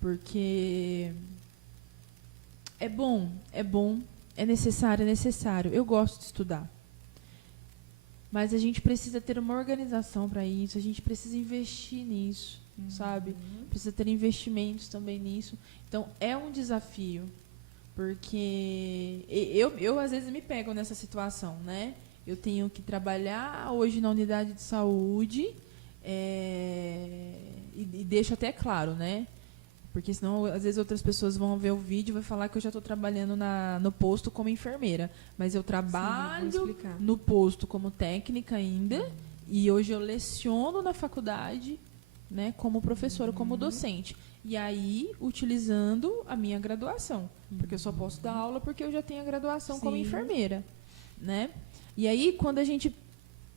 Porque é bom, é necessário. Eu gosto de estudar. Mas a gente precisa ter uma organização para isso, a gente precisa investir nisso, sabe? Precisa ter investimentos também nisso. Então, é um desafio, porque eu às vezes me pego nessa situação, né? Eu tenho que trabalhar hoje na unidade de saúde e deixo até claro, né? Porque senão, às vezes, outras pessoas vão ver o vídeo e vão falar que eu já estou trabalhando no posto como enfermeira. Mas eu trabalho no posto como técnica ainda. E hoje eu leciono na faculdade, né, como professora, como docente. E aí, utilizando a minha graduação. Porque eu só posso dar aula porque eu já tenho a graduação como enfermeira, né? E aí, quando a gente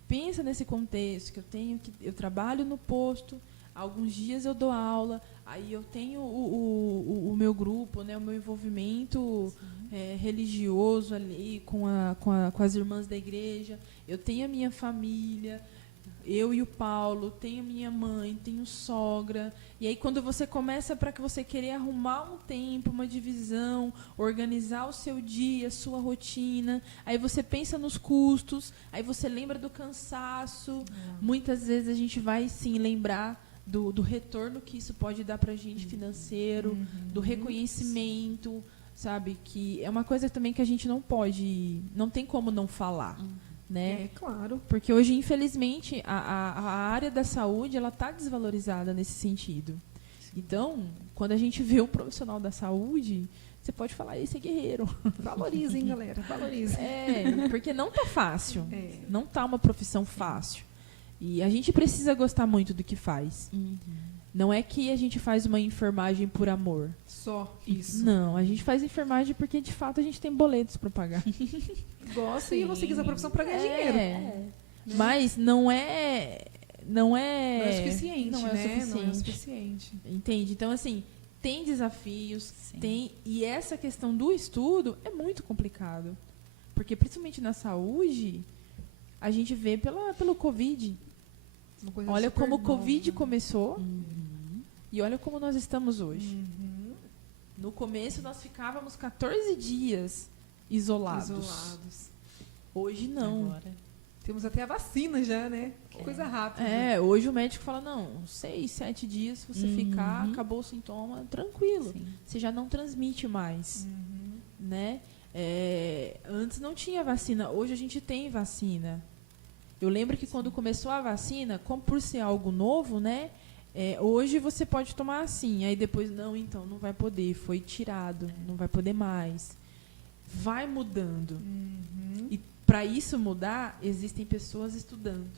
pensa nesse contexto, que eu trabalho no posto, Alguns dias eu dou aula, aí eu tenho o meu grupo, né, o meu envolvimento religioso ali com as irmãs da igreja. Eu tenho a minha família, eu e o Paulo, tenho minha mãe, tenho sogra. E aí quando você começa para que você querer arrumar um tempo, uma divisão, organizar o seu dia, a sua rotina, aí você pensa nos custos, aí você lembra do cansaço. Muitas vezes a gente vai sim lembrar do retorno que isso pode dar para a gente financeiro, do reconhecimento, sabe? Que é uma coisa também que a gente não tem como não falar. Né? É, claro. Porque hoje, infelizmente, a área da saúde ela está desvalorizada nesse sentido. Então, quando a gente vê um profissional da saúde, você pode falar, esse é guerreiro. Valorizem, galera, valorizem. Porque não tá fácil. É. Não tá uma profissão fácil. E a gente precisa gostar muito do que faz. Não é que a gente faz uma enfermagem por amor. Só isso. Não, a gente faz enfermagem porque, de fato, a gente tem boletos para pagar. Gosta e você quis a profissão para ganhar dinheiro. Mas não é suficiente, não é né? suficiente. Não é o suficiente. Entende? Então, assim, tem desafios, e essa questão do estudo é muito complicado. Porque, principalmente na saúde, a gente vê pelo Covid. Olha como o Covid começou e olha como nós estamos hoje. No começo, nós ficávamos 14 dias isolados. Hoje, não. Agora. Temos até a vacina já, né? Que coisa rápida. Hoje o médico fala, não, 6, 7 dias, se você ficar, acabou o sintoma, tranquilo. Sim. Você já não transmite mais. Né? Antes não tinha vacina, hoje a gente tem vacina. Eu lembro que quando começou a vacina, como por ser algo novo, né? Hoje você pode tomar assim, aí depois, não, então, não vai poder, foi tirado, não vai poder mais. Vai mudando. E para isso mudar, existem pessoas estudando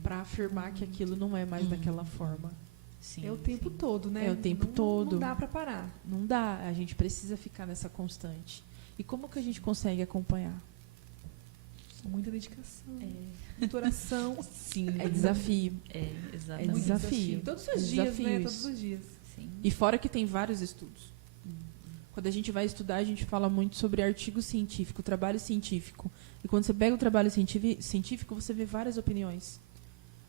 para afirmar que aquilo não é mais daquela forma. Sim, é o tempo todo, né? É o tempo todo. Não dá para parar. Não dá, a gente precisa ficar nessa constante. E como que a gente consegue acompanhar? Muita dedicação. Muita oração. Sim. É desafio. Exatamente. É desafio. Todos os dias, né? Todos os dias. Sim. E fora que tem vários estudos. Quando a gente vai estudar, a gente fala muito sobre artigo científico, trabalho científico. E quando você pega o trabalho científico, você vê várias opiniões.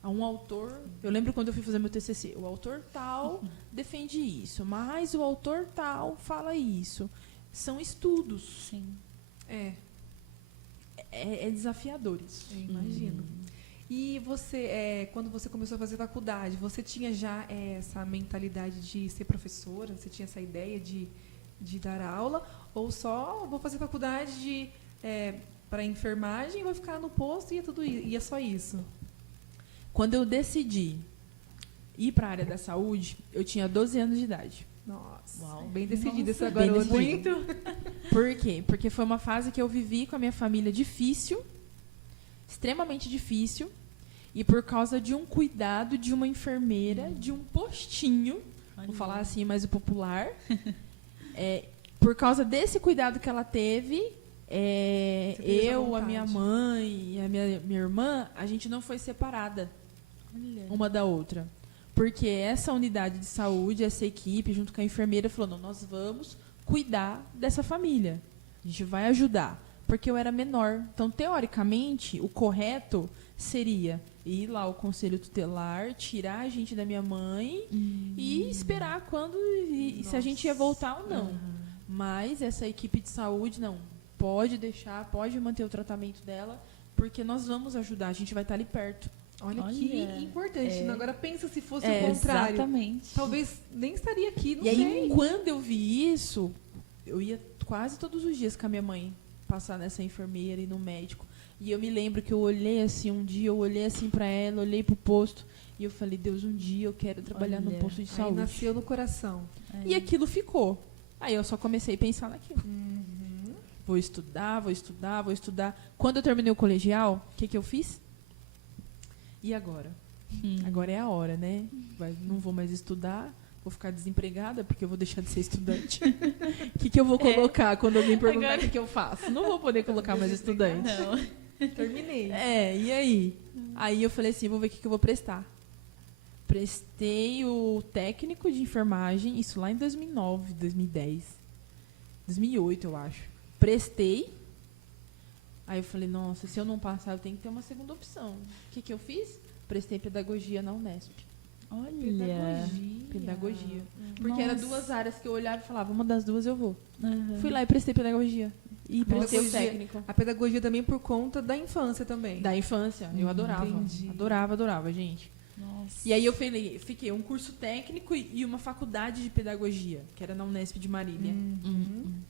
Há um autor... Eu lembro quando eu fui fazer meu TCC. O autor tal defende isso, mas o autor tal fala isso. São estudos. Sim. É desafiador isso. Eu imagino. E você, quando você começou a fazer faculdade, você tinha já essa mentalidade de ser professora? Você tinha essa ideia de dar aula? Ou só vou fazer faculdade para enfermagem e vou ficar no posto e é só isso? Quando eu decidi ir para a área da saúde, eu tinha 12 anos de idade. Nossa, Uau. bem decidida essa bem garota. decidida. Por quê? Porque foi uma fase que eu vivi com a minha família difícil, extremamente difícil, e por causa de um cuidado de uma enfermeira, de um postinho, vou falar assim, mais o popular, por causa desse cuidado que ela teve, eu, a minha mãe e a minha irmã, a gente não foi separada uma da outra. Porque essa unidade de saúde, essa equipe, junto com a enfermeira, falou, não, nós vamos cuidar dessa família. A gente vai ajudar. Porque eu era menor. Então, teoricamente, o correto seria ir lá ao conselho tutelar, tirar a gente da minha mãe e esperar quando se a gente ia voltar ou não. Mas essa equipe de saúde, não. Pode deixar, pode manter o tratamento dela, porque nós vamos ajudar. A gente vai estar ali perto. Olha que importante. Agora pensa se fosse o contrário. Exatamente. Talvez nem estaria aqui, não sei. sei. E aí, quando eu vi isso, eu ia quase todos os dias com a minha mãe passar nessa enfermeira e no médico. E eu me lembro que eu olhei assim um dia, eu olhei assim para ela, olhei pro posto e eu falei, Deus, um dia eu quero trabalhar no posto de saúde. Aí nasceu no coração. E aquilo ficou. Aí eu só comecei a pensar naquilo. Vou estudar, vou estudar, vou estudar. Quando eu terminei o colegial, o que eu fiz? E agora? Agora é a hora, né? Não vou mais estudar, vou ficar desempregada porque eu vou deixar de ser estudante. O que eu vou colocar quando alguém perguntar o que eu faço? Não vou poder colocar mais estudante. Não. Terminei. E aí? Aí eu falei assim, vou ver o que eu vou prestar. Prestei o técnico de enfermagem, isso lá em 2009, 2010. 2008, eu acho. Prestei. Aí eu falei, nossa, se eu não passar, eu tenho que ter uma segunda opção. O que eu fiz? Prestei pedagogia na Unesp. Olha. Pedagogia. Porque era Nossa. 2 áreas que eu olhava e falava, uma das duas eu vou. Uhum. Fui lá e prestei pedagogia. E prestei o Pedagogia. técnico. A pedagogia também por conta da infância também. Da infância. Eu adorava. Entendi. Adorava, gente. Nossa. E aí eu fiquei um curso técnico e uma faculdade de pedagogia, que era na Unesp de Marília.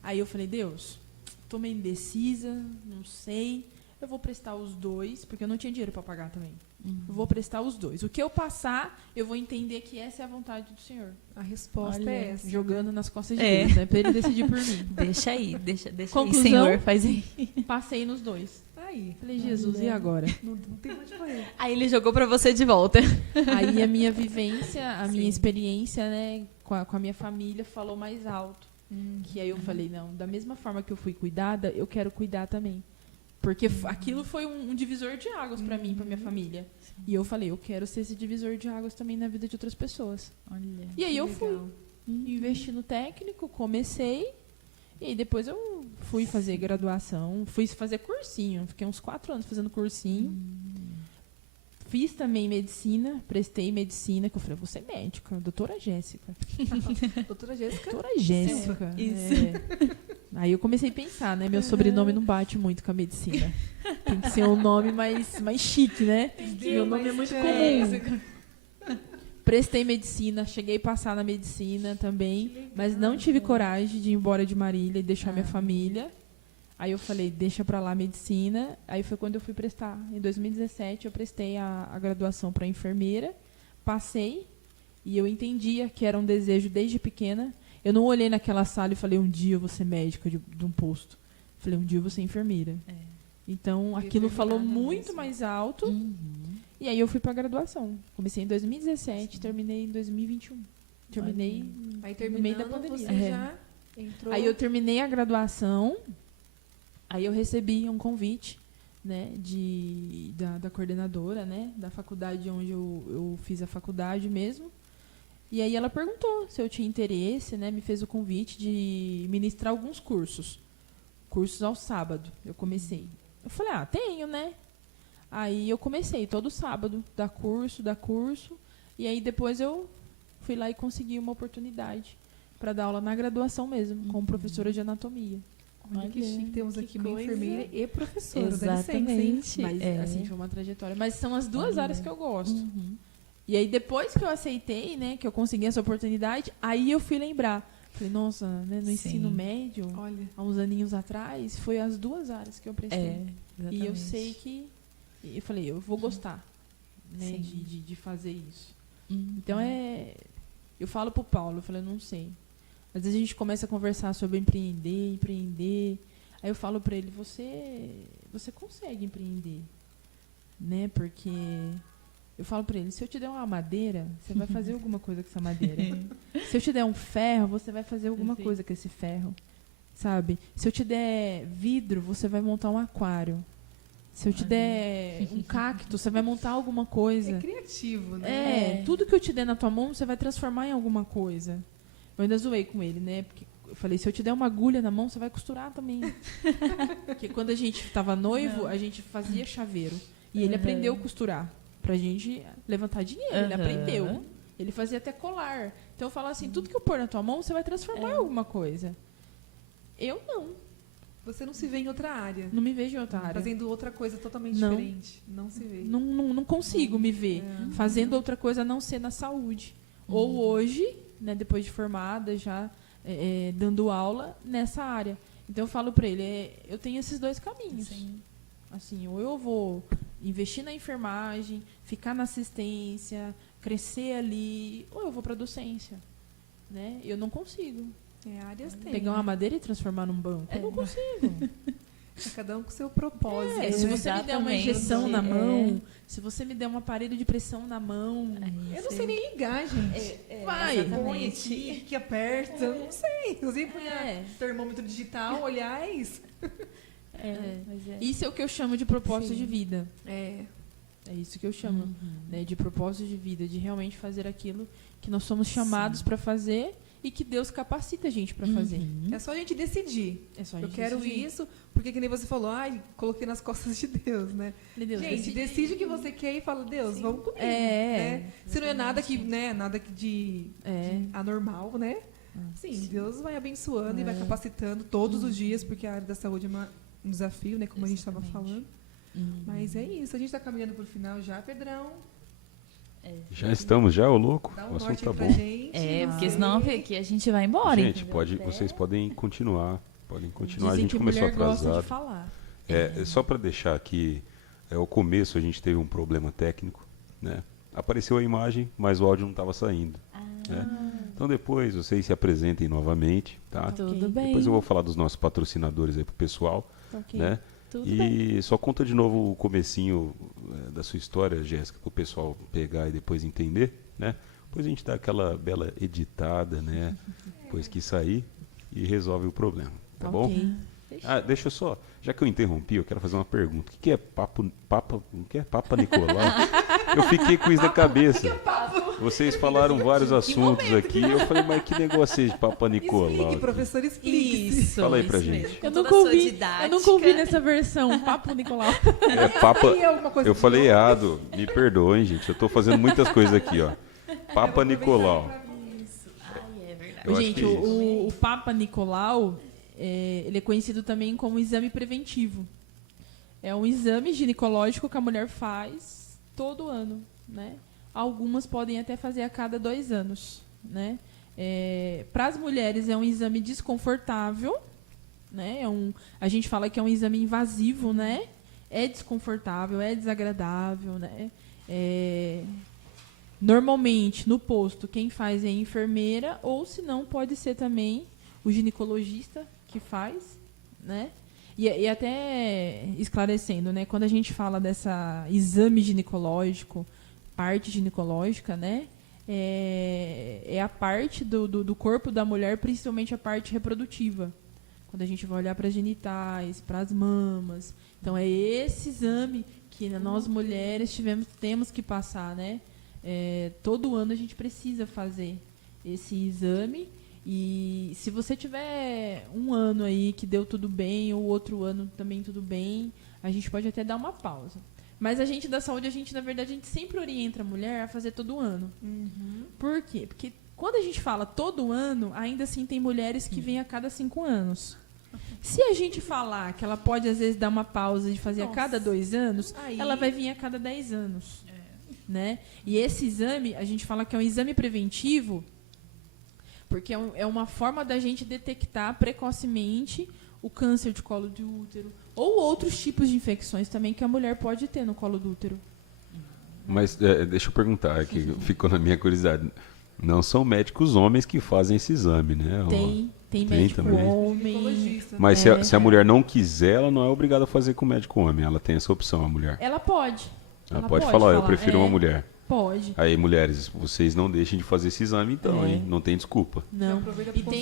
Aí eu falei, Deus, tô meio indecisa, não sei. Eu vou prestar os 2, porque eu não tinha dinheiro para pagar também. Eu vou prestar os 2. O que eu passar, eu vou entender que essa é a vontade do Senhor. A resposta Olha, é essa. Jogando nas costas de É. Deus, né? Pra ele decidir por mim. Deixa aí, deixa Conclusão? aí, Senhor, faz aí. Passei nos 2. Aí. Falei, Jesus, e agora? Não tem mais o que fazer. Aí ele jogou pra você de volta. Aí a minha vivência, a minha experiência, né, com a minha família falou mais alto. Que aí eu falei, não, da mesma forma que eu fui cuidada, eu quero cuidar também. Porque aquilo foi um divisor de águas pra mim, pra minha família. E eu falei, eu quero ser esse divisor de águas também na vida de outras pessoas. Olha. E aí eu Legal. fui, investi no técnico, comecei, e aí depois eu fui fazer graduação, fui fazer cursinho, fiquei uns 4 anos fazendo cursinho. Fiz também medicina, prestei medicina, que eu falei, vou ser médica, doutora Jéssica. Doutora Jéssica. Doutora Jéssica. Isso. É. Aí eu comecei a pensar, né? Meu sobrenome não bate muito com a medicina. Tem que ser um nome mais chique, né? Meu nome é muito comum. Prestei medicina, cheguei a passar na medicina também, mas não tive coragem de ir embora de Marília e deixar minha família. Aí eu falei, deixa pra lá a medicina. Aí foi quando eu fui prestar. Em 2017 eu prestei a graduação para enfermeira, passei e eu entendia que era um desejo desde pequena. Eu não olhei naquela sala e falei, um dia eu vou ser médica de um posto. Falei, um dia eu vou ser enfermeira. Então aquilo falou muito mesmo. mais alto. E aí eu fui pra graduação. Comecei em 2017, terminei em 2021. Terminei Aí no meio da terminando, pandemia. você já entrou. Aí eu terminei a graduação, aí eu recebi um convite, né, da coordenadora, né, da faculdade onde eu fiz a faculdade mesmo. E aí ela perguntou se eu tinha interesse, né, me fez o convite de ministrar alguns cursos ao sábado. Eu comecei. Eu falei, tenho, né? Aí eu comecei todo sábado, dar curso, e aí depois eu fui lá e consegui uma oportunidade para dar aula na graduação mesmo, como professora de anatomia. Olha que chique, temos que aqui uma coisa. enfermeira e professora. Dá licença, hein? Exatamente. Mas, assim, foi uma trajetória. Mas são as duas Olha. áreas que eu gosto. E aí, depois que eu aceitei, né, que eu consegui essa oportunidade, aí eu fui lembrar. Falei, nossa, né, no Sim. ensino médio, Olha. há uns aninhos atrás, foi as duas áreas que eu prestei. Exatamente. E eu sei que... Eu falei, eu vou gostar, né, Sim. de fazer isso. Então, eu falo pro Paulo, eu falei, eu não sei. Às vezes a gente começa a conversar sobre empreender. Aí eu falo pra ele, você consegue empreender, né? Porque eu falo pra ele, se eu te der uma madeira, você vai fazer alguma coisa com essa madeira. Se eu te der um ferro, você vai fazer alguma coisa com esse ferro, sabe? Se eu te der vidro, você vai montar um aquário. Se eu te der um cacto, você vai montar alguma coisa. É criativo, né? Tudo que eu te der na tua mão, você vai transformar em alguma coisa. Eu ainda zoei com ele, né? Porque eu falei, se eu te der uma agulha na mão, você vai costurar também. Porque quando a gente tava noivo, a gente fazia chaveiro. E ele aprendeu a costurar. Pra gente levantar dinheiro. Ele aprendeu. Ele fazia até colar. Então eu falo assim, tudo que eu pôr na tua mão, você vai transformar em alguma coisa. Eu não. Você não se vê em outra área. Não me vejo em outra área. Fazendo outra coisa totalmente Não. diferente. Não se vê. Não consigo me ver fazendo outra coisa a não ser na saúde. Ou hoje, né, depois de formada, já dando aula nessa área. Então eu falo pra ele, eu tenho esses dois caminhos. Sim. Assim, ou eu vou investir na enfermagem, ficar na assistência, crescer ali, ou eu vou pra docência. Né? Eu não consigo. Áreas tem. Pegar uma madeira e transformar num banco. Eu não consigo. Cada um com o seu propósito. Se você me der uma Exatamente. injeção na mão, se você me der um aparelho de pressão na mão, Eu não sei nem ligar, gente. vai. Põe aqui, que aperta. Eu não sei. Inclusive, põe termômetro digital, olhar, é isso. Mas Isso é o que eu chamo de propósito de vida. É isso que eu chamo, né, de propósito de vida, de realmente fazer aquilo que nós somos chamados para fazer e que Deus capacita a gente para fazer. É só a gente decidir. É só a Eu gente quero decidir. isso, porque que nem você falou, coloquei nas costas de Deus, né? Deus, Gente, decide o que você quer e fala, Deus, vamos comigo. É, né? Se não é nada que, né, nada que de anormal, né? Sim, Deus vai abençoando e vai capacitando todos os dias, porque a área da saúde é um desafio, né? Como a gente estava falando. Mas é isso, a gente está caminhando para o final já, Pedrão. Já estamos, já, ô louco? Dá O um assunto norte tá aí pra bom. gente. Porque senão aqui a gente vai embora. Gente, entendeu? vocês podem continuar. Podem continuar. Dizem A gente que começou mulher gosta atrasado. de falar. Só para deixar aqui, o começo a gente teve um problema técnico, né? Apareceu a imagem, mas o áudio não estava saindo. Né? Então depois vocês se apresentem novamente, tá? Tudo bem. Depois eu vou falar dos nossos patrocinadores aí pro pessoal, Ok. né? Tudo bem. E só conta de novo o comecinho da sua história, Jéssica, para o pessoal pegar e depois entender, né? Depois a gente dá aquela bela editada, né? Depois que sair e resolve o problema, tá bom? Deixa eu só, já que eu interrompi, eu quero fazer uma pergunta. O que é Papa Nicolau? Eu fiquei com isso na cabeça. Vocês falaram vários assuntos aqui, eu falei, mas que negócio é esse de Papa Nicolau? Explique, professor, explique. Isso. Fala aí pra isso gente. mesmo. Eu Com nunca toda a sua ouvi, didática. eu nunca ouvi nessa versão, Papo Nicolau. Papa, Aí é alguma coisa eu de falei novo. errado, me perdoem, gente. Eu tô fazendo muitas coisas aqui, ó. Papa Nicolau. Ai, é verdade. Eu acho Gente, que é isso. o Papa Nicolau, ele é conhecido também como exame preventivo. É um exame ginecológico que a mulher faz todo ano, né? Algumas podem até fazer a cada 2 anos, né? Para as mulheres é um exame desconfortável, né? A gente fala que é um exame invasivo, né? É desconfortável, é desagradável, né? Normalmente, no posto, quem faz é a enfermeira, ou se não, pode ser também o ginecologista que faz, né? E até esclarecendo, né? Quando a gente fala dessa exame ginecológico, parte ginecológica, né? É a parte do corpo da mulher, principalmente a parte reprodutiva. Quando a gente vai olhar para as genitais, para as mamas. Então, é esse exame que nós mulheres temos que passar, né? Todo ano a gente precisa fazer esse exame. E se você tiver um ano aí que deu tudo bem, ou outro ano também tudo bem, a gente pode até dar uma pausa. Mas a gente da saúde, na verdade, a gente sempre orienta a mulher a fazer todo ano. Por quê? Porque quando a gente fala todo ano, ainda assim tem mulheres que vêm a cada 5 anos. Se a gente falar que ela pode, às vezes, dar uma pausa de fazer a cada 2 anos, Aí- ela vai vir a cada 10 anos. Né? E esse exame, a gente fala que é um exame preventivo, porque é uma forma da gente detectar precocemente o câncer de colo de útero ou outros tipos de infecções também que a mulher pode ter no colo do útero. Mas deixa eu perguntar aqui, ficou na minha curiosidade. Não são médicos homens que fazem esse exame, né? Tem médico também. homem. Ginecologista. Mas se a mulher não quiser, ela não é obrigada a fazer com o médico homem. Ela tem essa opção, a mulher. Ela pode. Ela pode falar, eu prefiro uma mulher. Pode. Aí, mulheres, vocês não deixem de fazer esse exame então, hein? Não tem desculpa. Não. Aproveita E pra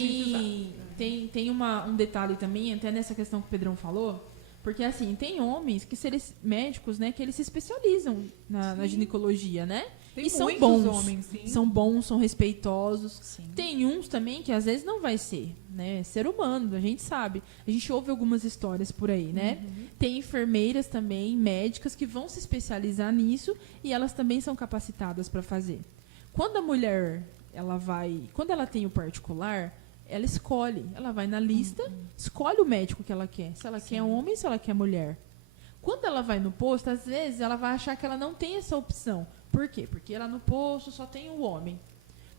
tem um detalhe também, até nessa questão que o Pedrão falou, porque assim, tem homens que médicos, né, que eles se especializam na ginecologia, né? Tem e são muitos bons. homens, sim. São bons, são respeitosos. Sim. Tem uns também que às vezes não vai ser, né? É ser humano, a gente sabe. A gente ouve algumas histórias por aí, né? Tem enfermeiras também, médicas que vão se especializar nisso e elas também são capacitadas para fazer. Quando a mulher, quando ela tem o particular, ela escolhe, ela vai na lista, escolhe o médico que ela quer. Se ela quer homem, se ela quer mulher. Quando ela vai no posto, às vezes ela vai achar que ela não tem essa opção. Por quê? Porque lá no posto só tem o homem.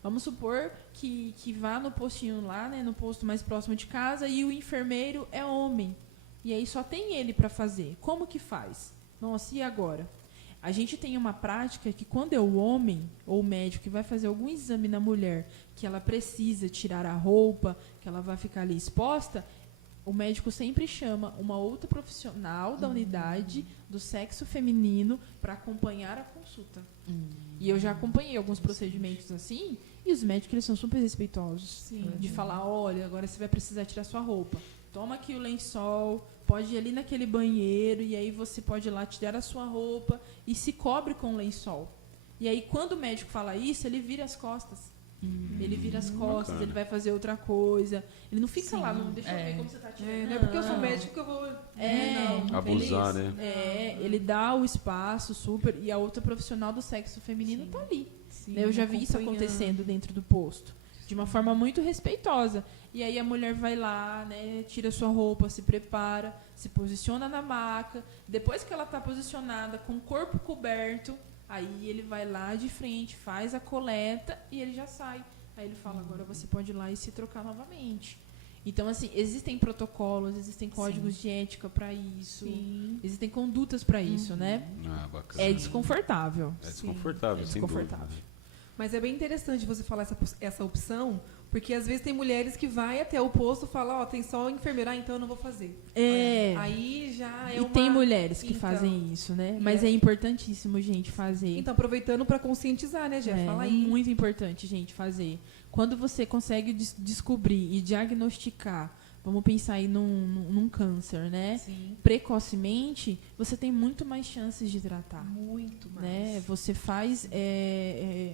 Vamos supor que vá no postinho lá, né, no posto mais próximo de casa, e o enfermeiro é homem. E aí só tem ele para fazer. Como que faz? Nossa, e agora? A gente tem uma prática que quando é o homem ou o médico que vai fazer algum exame na mulher, que ela precisa tirar a roupa, que ela vai ficar ali exposta, o médico sempre chama uma outra profissional da unidade do sexo feminino para acompanhar a consulta. E eu já acompanhei alguns procedimentos assim, e os médicos eles são super respeitosos. De falar, olha, agora você vai precisar tirar sua roupa. toma aqui o lençol, pode ir ali naquele banheiro, e aí você pode ir lá tirar a sua roupa e se cobre com o lençol. E aí, quando o médico fala isso, ele vira as costas. Ele vira as costas, bacana. ele vai fazer outra coisa. Ele não fica Sim, lá, não, deixa eu ver como você tá tirando. Não é porque eu sou médico que eu vou... Não, Abusar, ele, né? ele dá o espaço super, e a outra profissional do sexo feminino tá ali. Né? Eu já vi isso acontecendo dentro do posto, de uma forma muito respeitosa. E aí a mulher vai lá, né, tira sua roupa, se prepara, se posiciona na maca. Depois que ela tá posicionada, com o corpo coberto, aí ele vai lá de frente, faz a coleta e ele já sai. Aí ele fala, agora você pode ir lá e se trocar novamente. Então, assim, existem protocolos, existem códigos de ética para isso, existem condutas para isso, né? Ah, bacana. É desconfortável. É desconfortável, É sem desconfortável. dúvida. Mas é bem interessante você falar essa opção, porque às vezes tem mulheres que vai até o posto e falam, ó, tem só enfermeira, então eu não vou fazer. É. Aí já é E uma... tem mulheres que Então, fazem isso, né? e Mas é- é importantíssimo, gente, fazer. Então, aproveitando para conscientizar, né, Jeff? Fala É aí. muito importante, gente, fazer. Quando você consegue descobrir e diagnosticar, vamos pensar aí num câncer, né? Sim. Precocemente, você tem muito mais chances de tratar. Muito mais. Né? Você faz,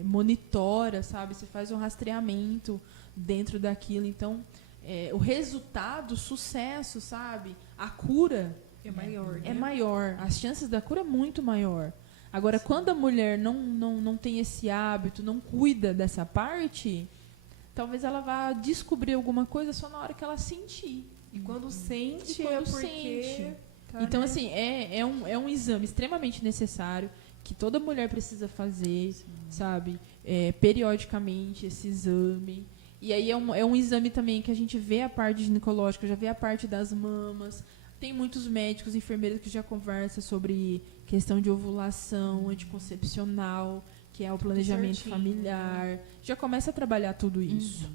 monitora, sabe? Você faz um rastreamento dentro daquilo. Então, o resultado, o sucesso, sabe? A cura É maior, né? é maior. As chances da cura é muito maior. Agora, quando a mulher não tem esse hábito, não cuida dessa parte, talvez ela vá descobrir alguma coisa só na hora que ela sentir. E quando sente, E quando é porque... sente. tá, Então, né? assim, é um exame extremamente necessário que toda mulher precisa fazer, sabe? Periodicamente, esse exame. E aí é um exame também que a gente vê a parte ginecológica, já vê a parte das mamas. Tem muitos médicos, enfermeiros que já conversam sobre questão de ovulação, anticoncepcional, que é o planejamento certinho, familiar. Já começa a trabalhar tudo isso,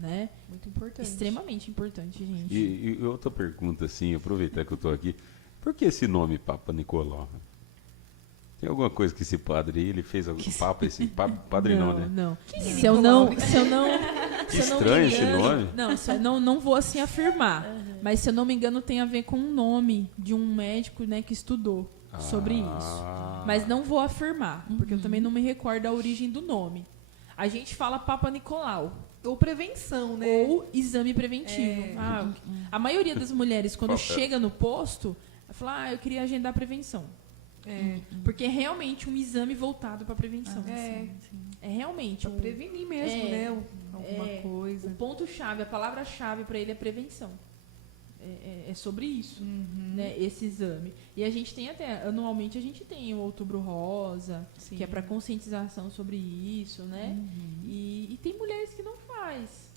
né? Muito importante. Extremamente importante, gente. E outra pergunta, assim, aproveitar que eu tô aqui. Por que esse nome Papa Nicolau? Tem alguma coisa que esse padre aí, ele fez algum padre não, né? Não. é Se eu não me Estranho esse engano- nome. Não, se eu não vou assim afirmar. Mas se eu não me engano, tem a ver com o nome de um médico, né, que estudou sobre isso. Mas não vou afirmar, porque eu também não me recordo a origem do nome. A gente fala Papa Nicolau. Ou prevenção, né? Ou exame preventivo. A maioria das mulheres, quando chega no posto, fala, eu queria agendar prevenção. Porque é realmente um exame voltado para prevenção. É realmente. Pra prevenir mesmo, né? Alguma coisa. O ponto-chave, a palavra-chave para ele é prevenção. É sobre isso, né, esse exame. E a gente tem anualmente a gente tem o Outubro Rosa, Sim. que é para conscientização sobre isso, né? E tem mulheres que não faz,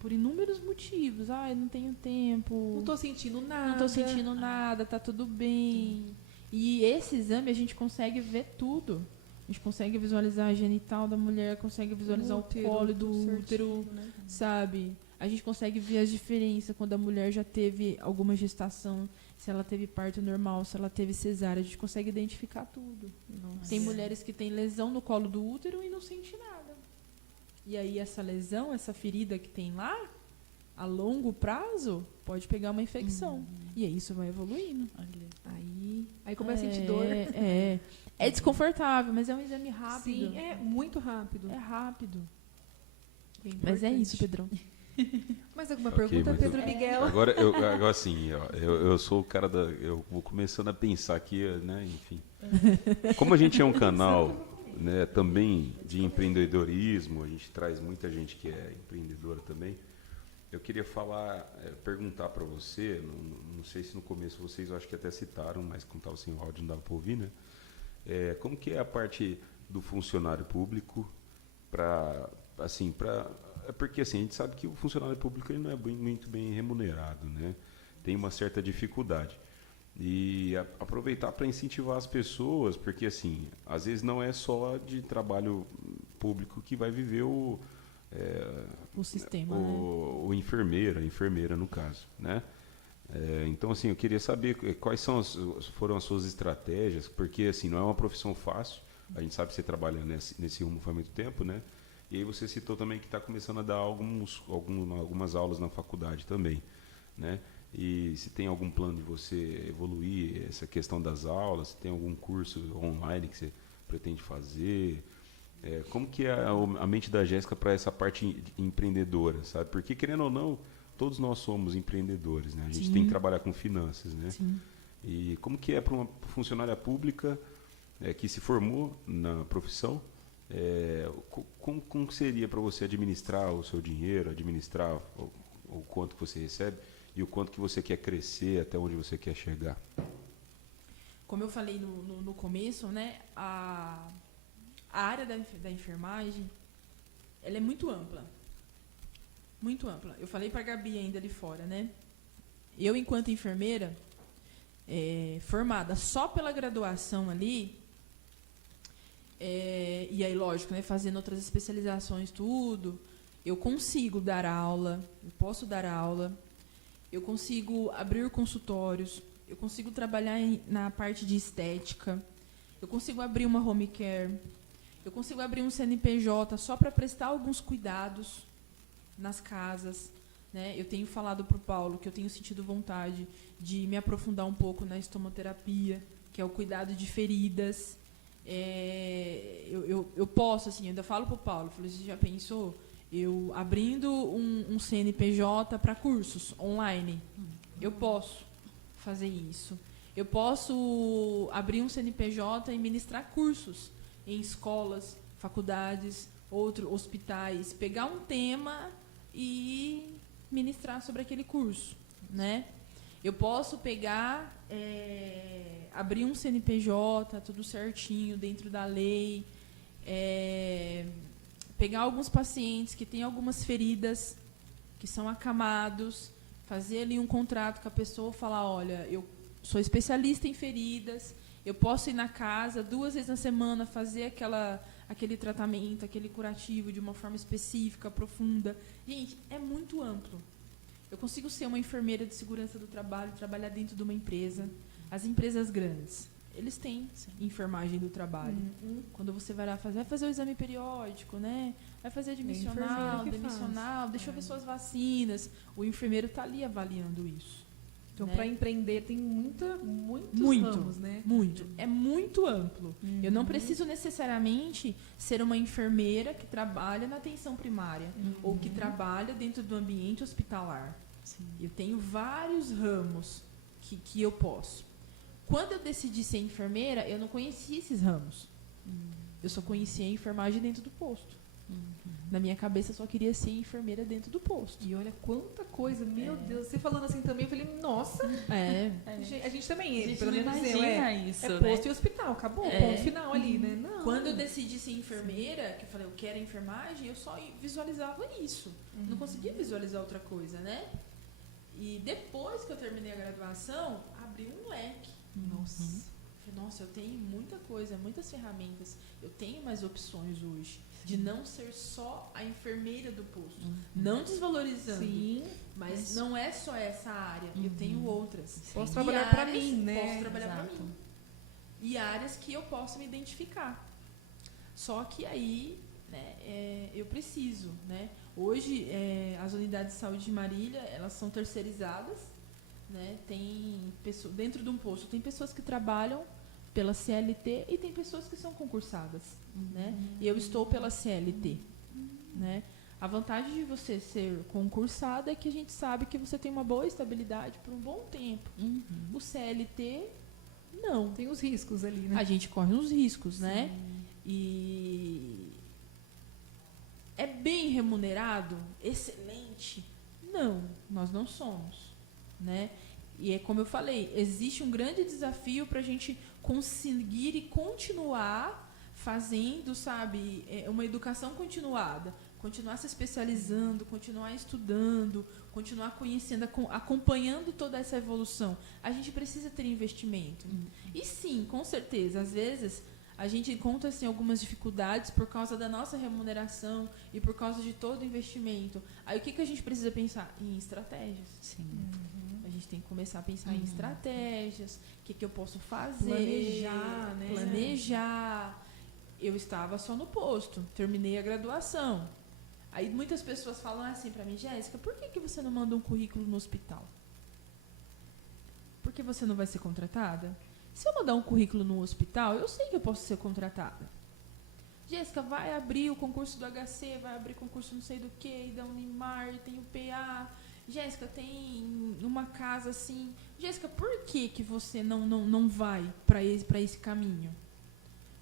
por inúmeros motivos. Eu não tenho tempo, Não tô sentindo nada. não tô sentindo nada, tá tudo bem. E esse exame a gente consegue ver tudo. A gente consegue visualizar a genital da mulher, consegue visualizar o colo do útero, né? sabe? A gente consegue ver as diferenças quando a mulher já teve alguma gestação, se ela teve parto normal, se ela teve cesárea, a gente consegue identificar tudo. Tem mulheres que têm lesão no colo do útero e não sente nada. E aí essa lesão, essa ferida que tem lá, a longo prazo, pode pegar uma infecção. E aí isso vai evoluindo. Aí começa a sentir dor. É desconfortável, mas é um exame rápido. Sim, é muito rápido. É rápido. É Mas é importante. isso, Pedrão. Mais alguma Ok, pergunta, muito- Pedro Miguel? Agora assim, ó, eu sou o cara da. Eu vou começando a pensar aqui, né? Enfim. Como a gente é um canal, né, também de empreendedorismo, a gente traz muita gente que é empreendedora também. Eu queria perguntar para você, não sei se no começo vocês, eu acho que até citaram, mas como estava sem áudio não dava para ouvir, né? Como que é a parte do funcionário público porque assim, a gente sabe que o funcionário público ele não é muito bem remunerado, né? Tem uma certa dificuldade. E aproveitar para incentivar as pessoas, porque assim, às vezes não é só de trabalho público que vai viver o sistema, o enfermeiro, a enfermeira no caso, né? Então assim, eu queria saber quais foram as suas estratégias, porque assim, não é uma profissão fácil, a gente sabe que você trabalha nesse rumo faz muito tempo, né? E aí você citou também que está começando a dar algumas aulas na faculdade também, né? E se tem algum plano de você evoluir essa questão das aulas, se tem algum curso online que você pretende fazer, como que é a mente da Jéssica para essa parte empreendedora, sabe? Porque, querendo ou não, todos nós somos empreendedores, né? A gente tem que trabalhar com finanças, né? Sim. E como que é para uma funcionária pública que se formou na profissão, como seria para você administrar o seu dinheiro, administrar o quanto que você recebe e o quanto que você quer crescer, até onde você quer chegar? Como eu falei no começo, né, a área da enfermagem, ela é muito ampla. Muito ampla. Eu falei para a Gabi ainda ali fora, né? Eu, enquanto enfermeira, formada só pela graduação ali, e aí, lógico, né, fazendo outras especializações, tudo, eu consigo dar aula, eu posso dar aula, eu consigo abrir consultórios, eu consigo trabalhar na parte de estética, eu consigo abrir uma home care, eu consigo abrir um CNPJ só para prestar alguns cuidados nas casas, né? Eu tenho falado para o Paulo que eu tenho sentido vontade de me aprofundar um pouco na estomoterapia, que é o cuidado de feridas. Eu posso, assim, eu ainda falo para o Paulo, falei, você já pensou? Eu abrindo um CNPJ para cursos online, eu posso fazer isso. Eu posso abrir um CNPJ e ministrar cursos em escolas, faculdades, hospitais, pegar um tema e ministrar sobre aquele curso, né? Eu posso pegar, abrir um CNPJ, tudo certinho, dentro da lei, pegar alguns pacientes que têm algumas feridas, que são acamados, fazer ali um contrato com a pessoa, falar, olha, eu sou especialista em feridas, eu posso ir na casa 2 vezes na semana, fazer aquele tratamento, aquele curativo de uma forma específica, profunda. Gente, é muito amplo. Eu consigo ser uma enfermeira de segurança do trabalho, trabalhar dentro de uma empresa. As empresas grandes, eles têm enfermagem do trabalho. Quando você vai lá vai fazer o exame periódico, né? Vai fazer admissional, demissional, deixa eu ver suas vacinas. O enfermeiro está ali avaliando isso. Então, né? para empreender tem muitos ramos, né? Muito. É muito amplo. Eu não preciso necessariamente ser uma enfermeira que trabalha na atenção primária ou que trabalha dentro do ambiente hospitalar. Sim. Eu tenho vários ramos que eu posso. Quando eu decidi ser enfermeira, eu não conhecia esses ramos. Eu só conhecia a enfermagem dentro do posto. Na minha cabeça, eu só queria ser enfermeira dentro do posto. E olha quanta coisa, meu Deus. Você falando assim também, eu falei, nossa. A gente também, A gente pelo não menos imagina isso, é né? posto e hospital, acabou, ponto final ali, né? Não. Quando eu decidi ser enfermeira, que eu falei, eu quero enfermagem, eu só visualizava isso. Não conseguia visualizar outra coisa, né? E depois que eu terminei a graduação, abri um leque. Nossa, eu tenho muita coisa, muitas ferramentas. Eu tenho mais opções hoje. De não ser só a enfermeira do posto. Não desvalorizando. Sim. Mas não é só essa área. Eu tenho outras. Posso E trabalhar para mim, né? Posso trabalhar para Exato. mim. E áreas que eu posso me identificar. Só que aí, né, eu preciso, né? Hoje, as unidades de saúde de Marília, elas são terceirizadas, né? Tem pessoas, dentro de um posto, tem pessoas que trabalham pela CLT e tem pessoas que são concursadas, né? E eu estou pela CLT, né? A vantagem de você ser concursada é que a gente sabe que você tem uma boa estabilidade por um bom tempo. O CLT, não. Tem os riscos ali, né? A gente corre uns riscos, né? E é bem remunerado? Excelente? Não, nós não somos, né? E é como eu falei, existe um grande desafio para a gente conseguir e continuar fazendo, sabe, uma educação continuada. Continuar se especializando, continuar estudando, continuar conhecendo, acompanhando toda essa evolução. A gente precisa ter investimento. E sim, com certeza, às vezes a gente encontra assim, algumas dificuldades por causa da nossa remuneração e por causa de todo o investimento. Aí o que a gente precisa pensar? Em estratégias. Sim. A gente tem que começar a pensar em estratégias, o que eu posso fazer. Planejar, né? Planejar. Eu estava só no posto, terminei a graduação. Aí muitas pessoas falam assim pra mim, Jéssica, por que você não manda um currículo no hospital? Porque você não vai ser contratada? Se eu mandar um currículo no hospital, eu sei que eu posso ser contratada. Jéssica, vai abrir o concurso do HC, vai abrir concurso não sei do que, da Unimar, tem o PA. Jéssica, tem uma casa assim. Jéssica, por que você não vai para esse caminho?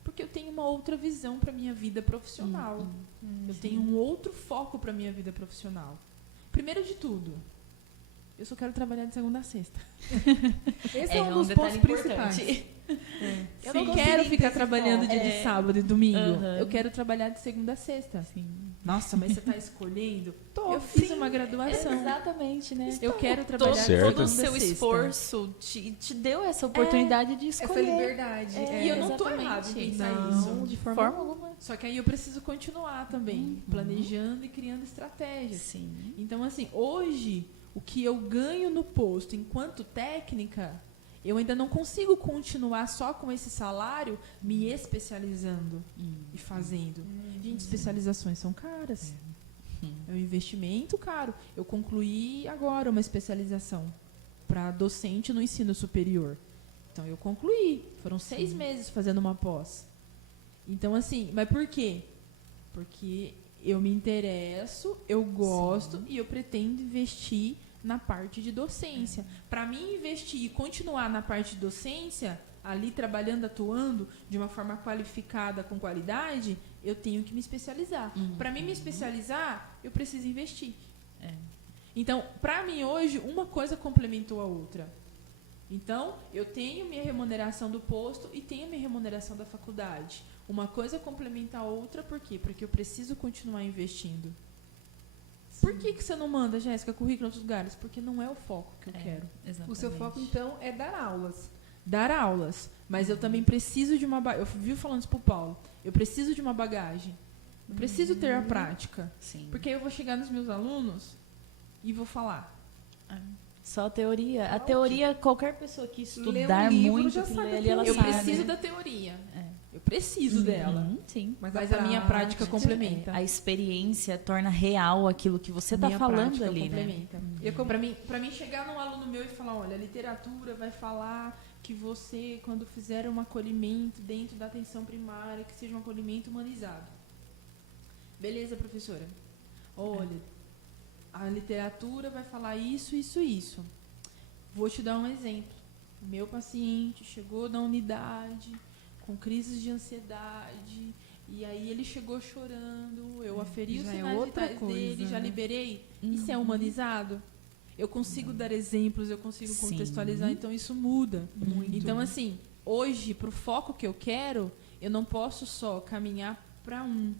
Porque eu tenho uma outra visão para minha vida profissional. Eu tenho um outro foco para minha vida profissional. Primeiro de tudo, eu só quero trabalhar de segunda a sexta. Esse é um dos detalhe pontos principais. Eu Sim. não quero ficar trabalhando dia de É. sábado e domingo. Aham. Eu quero trabalhar de segunda a sexta. Sim. Nossa, mas você está escolhendo? Tô, Eu fiz sim. uma graduação. Exatamente, né? Eu quero Todo, trabalhar de Certo. todo o segunda a seu sexta. esforço te deu essa oportunidade de Essa escolher. liberdade. E eu não tô Exatamente. errado em pensar Não, isso. de forma alguma. Só que aí eu preciso continuar também, planejando e criando estratégias. Sim. Então, assim, hoje, o que eu ganho no posto enquanto técnica, eu ainda não consigo continuar só com esse salário me especializando e fazendo. Gente, especializações são caras. É um investimento caro. Eu concluí agora uma especialização para docente no ensino superior. Então, eu concluí. Foram 6 meses fazendo uma pós. Então, assim, mas por quê? Porque eu me interesso, eu gosto e eu pretendo investir na parte de docência. Para mim, investir e continuar na parte de docência, ali trabalhando, atuando de uma forma qualificada, com qualidade, eu tenho que me especializar. Para mim me especializar, eu preciso investir. Então, para mim hoje, uma coisa complementou a outra. Então, eu tenho minha remuneração do posto e tenho minha remuneração da faculdade. Uma coisa complementa a outra, por quê? Porque eu preciso continuar investindo. Por que você não manda, Jéssica, currículo em outros lugares? Porque não é o foco que eu quero. Exatamente. O seu foco, então, é dar aulas. Dar aulas. Mas eu também preciso de uma bagagem. Eu vivo falando isso pro Paulo. Eu preciso de uma bagagem. Eu preciso ter a prática. Sim. Porque eu vou chegar nos meus alunos e vou falar. Só a teoria. A teoria, qualquer pessoa que estudar livro muito, já que sabe lê a ali, ela Eu sabe. preciso da teoria. Eu preciso dela. Sim. Mas a minha prática complementa. A experiência torna real aquilo que você está Minha falando prática ali, né? complementa. Pra mim chegar num aluno meu e falar, olha, a literatura vai falar que você, quando fizer um acolhimento dentro da atenção primária, que seja um acolhimento humanizado. Beleza, professora. Olha, a literatura vai falar isso, isso, isso. Vou te dar um exemplo. Meu paciente chegou na unidade com crises de ansiedade, e aí ele chegou chorando, eu aferi os já é sinais outra vitais coisa, dele, já né? liberei. Isso é humanizado? Eu consigo dar exemplos, eu consigo Sim. contextualizar, então isso muda. Muito. Então, assim, hoje, pro foco que eu quero, eu não posso só caminhar para um.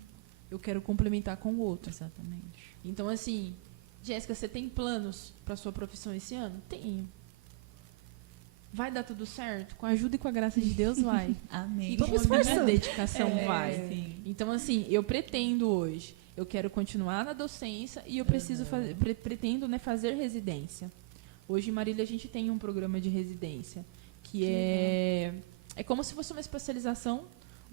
Eu quero complementar com o outro. Exatamente. Então, assim, Jéssica, você tem planos para sua profissão esse ano? Tenho. Vai dar tudo certo? Com a ajuda e com a graça de Deus, vai. Amém. E com a minha dedicação, vai. Sim. Então, assim, eu pretendo hoje, eu quero continuar na docência e eu preciso fazer, pretendo, né, fazer residência. Hoje em Marília a gente tem um programa de residência que é como se fosse uma especialização,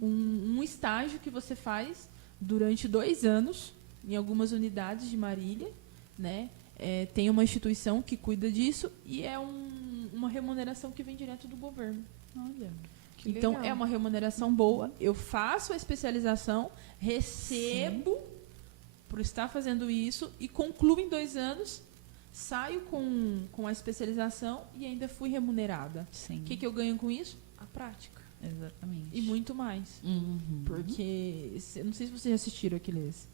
um estágio que você faz durante 2 anos em algumas unidades de Marília, né? Tem uma instituição que cuida disso e é uma remuneração que vem direto do governo. Olha. Então, legal. é uma remuneração boa. Eu faço a especialização, recebo por estar fazendo isso e concluo em 2 anos, saio com a especialização e ainda fui remunerada. Sim. O que eu ganho com isso? A prática. Exatamente. E muito mais. Uhum. Porque, não sei se vocês já assistiram aqueles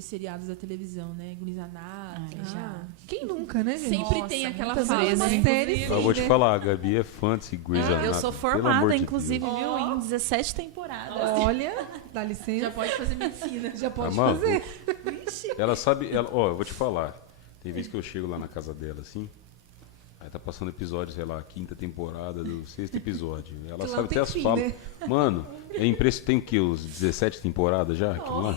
seriados da televisão, né? Grey's Anatomy. Já. Quem nunca, né, gente? Sempre Nossa, tem aquela muitas fase, vezes, né? Uma série, Eu vou te né? falar, a Gabi é fã desse Grey's Anatomy. Eu sou pelo amor formada, de inclusive, Deus. viu? Em 17 temporadas. Olha, dá licença. Já pode fazer medicina. Já pode Amado, fazer. Ela sabe, ó, eu vou te falar. Tem vezes que eu chego lá na casa dela, assim, aí tá passando episódio, sei lá, 5ª temporada do 6º episódio. Ela Que lá sabe não até tem as fim, falas. né? Mano, é impressionante. Tem o quê? Os 17 temporadas já? Aquilo lá?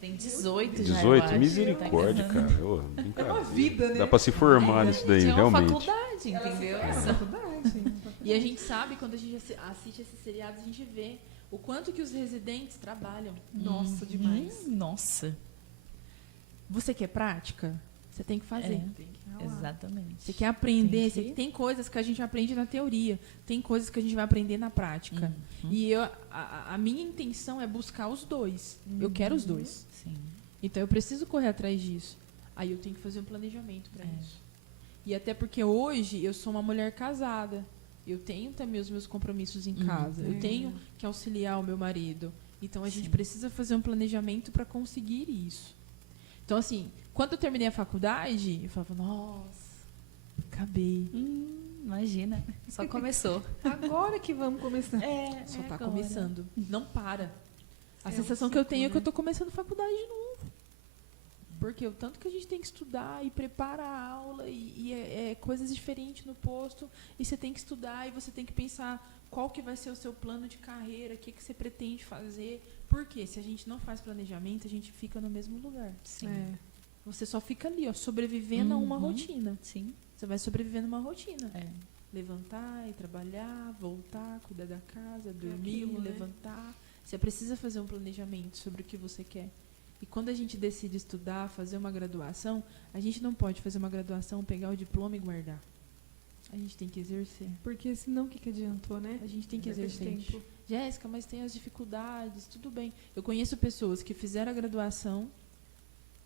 Tem 18 já, eu 18? acho. Misericórdia, Tá cara. Ô, brincadeira. uma vida, né? Dá pra se formar nisso daí, É uma realmente. faculdade, entendeu? É faculdade. E a gente sabe, quando a gente assiste esses seriados, a gente vê o quanto que os residentes trabalham. Nossa, demais. Nossa. Você quer prática? você tem que fazer. Tem que ralar. Exatamente. Você quer aprender, tem coisas que a gente aprende na teoria, tem coisas que a gente vai aprender na prática. E a minha intenção é buscar os dois. Eu quero os dois. Sim. Então eu preciso correr atrás disso. Aí eu tenho que fazer um planejamento para isso. E até porque hoje eu sou uma mulher casada. Eu tenho também os meus compromissos em casa. Eu tenho que auxiliar o meu marido. Então a gente precisa fazer um planejamento para conseguir isso. Então, assim, quando eu terminei a faculdade, eu falava, nossa, acabei. Imagina, só começou. Agora que vamos começar. Só tá começando. Não para. A sensação que eu tenho é que eu tô começando faculdade de novo. Porque o tanto que a gente tem que estudar e preparar a aula e é coisas diferentes no posto, e você tem que estudar e você tem que pensar qual que vai ser o seu plano de carreira, o que você pretende fazer. Porque se a gente não faz planejamento, a gente fica no mesmo lugar. Sim. Você só fica ali, ó, sobrevivendo a uma rotina. Sim. Você vai sobrevivendo a uma rotina. É. Levantar e trabalhar, voltar, cuidar da casa, dormir, aquilo, né? levantar. Você precisa fazer um planejamento sobre o que você quer. E quando a gente decide estudar, fazer uma graduação, a gente não pode fazer uma graduação, pegar o diploma e guardar. A gente tem que exercer. Porque senão o que adiantou, né? A gente tem que Perder exercer. tempo. Jéssica, mas tem as dificuldades, tudo bem. Eu conheço pessoas que fizeram a graduação,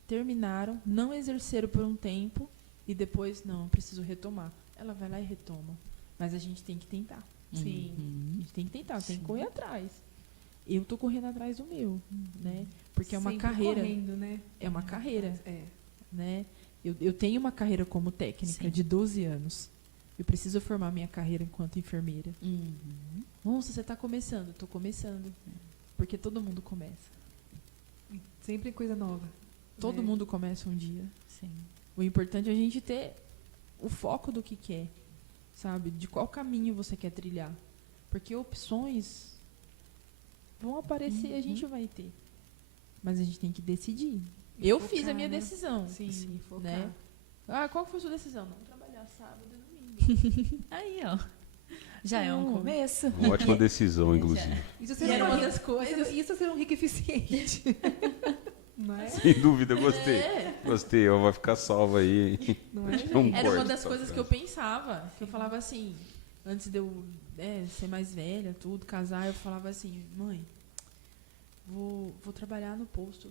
terminaram, não exerceram por um tempo e depois, não, preciso retomar. Ela vai lá e retoma. Mas a gente tem que tentar. Sim. A gente tem que tentar, tem que correr atrás. Eu tô correndo atrás do meu, né? Porque é uma Sempre carreira. correndo, né? É uma carreira, É. né? Eu tenho uma carreira como técnica de 12 anos. Eu preciso formar minha carreira enquanto enfermeira. Nossa, você está começando? Estou começando. Porque todo mundo começa. Sempre coisa nova. Todo né? mundo começa um dia. Sim. O importante é a gente ter o foco do que quer, sabe? De qual caminho você quer trilhar. Porque opções vão aparecer, a gente vai ter. Mas a gente tem que decidir. Eu focar, fiz a minha né? decisão. Sim, focar. Né? Ah, qual foi a sua decisão? Não trabalhar sábado e domingo. Aí, ó. Já é um começo. Uma ótima decisão, inclusive. Isso E seria era uma uma das coisas. Isso ser um rico eficiente. Não é? Sem dúvida, gostei. É. Gostei, ó, vai ficar salva aí. Não é? É um Era uma corte das essa coisas que frase. eu pensava. Que eu falava assim, antes de eu ser mais velha, tudo, casar, eu falava assim, mãe, vou trabalhar no posto.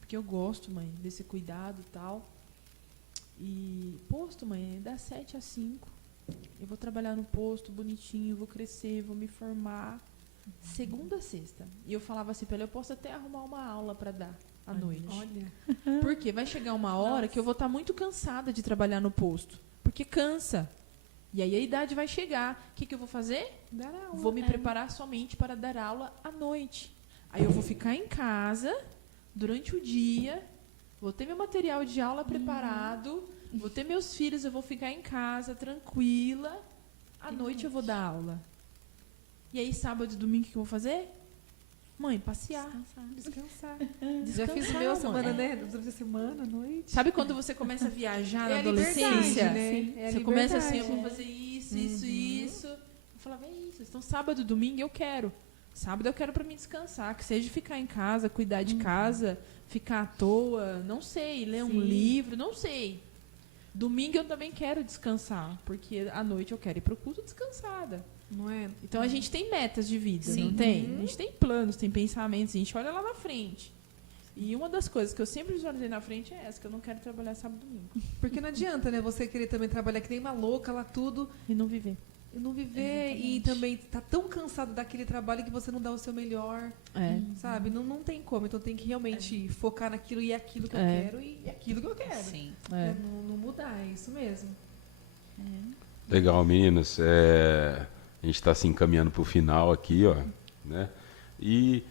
Porque eu gosto, mãe, desse cuidado e tal. E posto, mãe, das 7 às 5. Eu vou trabalhar no posto, bonitinho, vou crescer, vou me formar. Segunda a sexta. E eu falava assim pra ela, eu posso até arrumar uma aula pra dar à noite. Olha. Porque vai chegar uma hora que eu vou estar muito cansada de trabalhar no posto. Porque cansa. E aí a idade vai chegar. O que eu vou fazer? Dar aula. Vou me preparar somente para dar aula à noite. Aí eu vou ficar em casa durante o dia, vou ter meu material de aula preparado, vou ter meus filhos, eu vou ficar em casa tranquila. À noite eu vou dar aula. E aí sábado e domingo o que eu vou fazer? Mãe, passear. Descansar. Descansar, Já fiz o meu semana, mãe. né? Durante a semana, à noite. Sabe quando você começa a viajar na É a adolescência? liberdade, né? É a Você começa assim, eu liberdade. vou fazer isso, isso. Eu falava, é isso. Então, sábado e domingo eu quero. Sábado eu quero pra mim descansar. Que seja ficar em casa, cuidar de casa, ficar à toa, não sei, ler um livro, não sei. Domingo eu também quero descansar. Porque à noite eu quero ir pro culto descansada. Não é? Então a gente tem metas de vida, Sim. não tem? A gente tem planos, tem pensamentos, a gente olha lá na frente. E uma das coisas que eu sempre visualizei na frente é essa, que eu não quero trabalhar sábado e domingo. Porque não adianta, né? Você querer também trabalhar que nem uma louca lá tudo E não viver. e não viver e também tá tão cansado daquele trabalho que você não dá o seu melhor, É. sabe? Não tem como. Então tem que realmente focar naquilo e aquilo que eu É. quero e aquilo que eu quero. Sim. É. Não mudar, é isso mesmo. Legal, meninas. A gente está se encaminhando para o final aqui, ó, né? E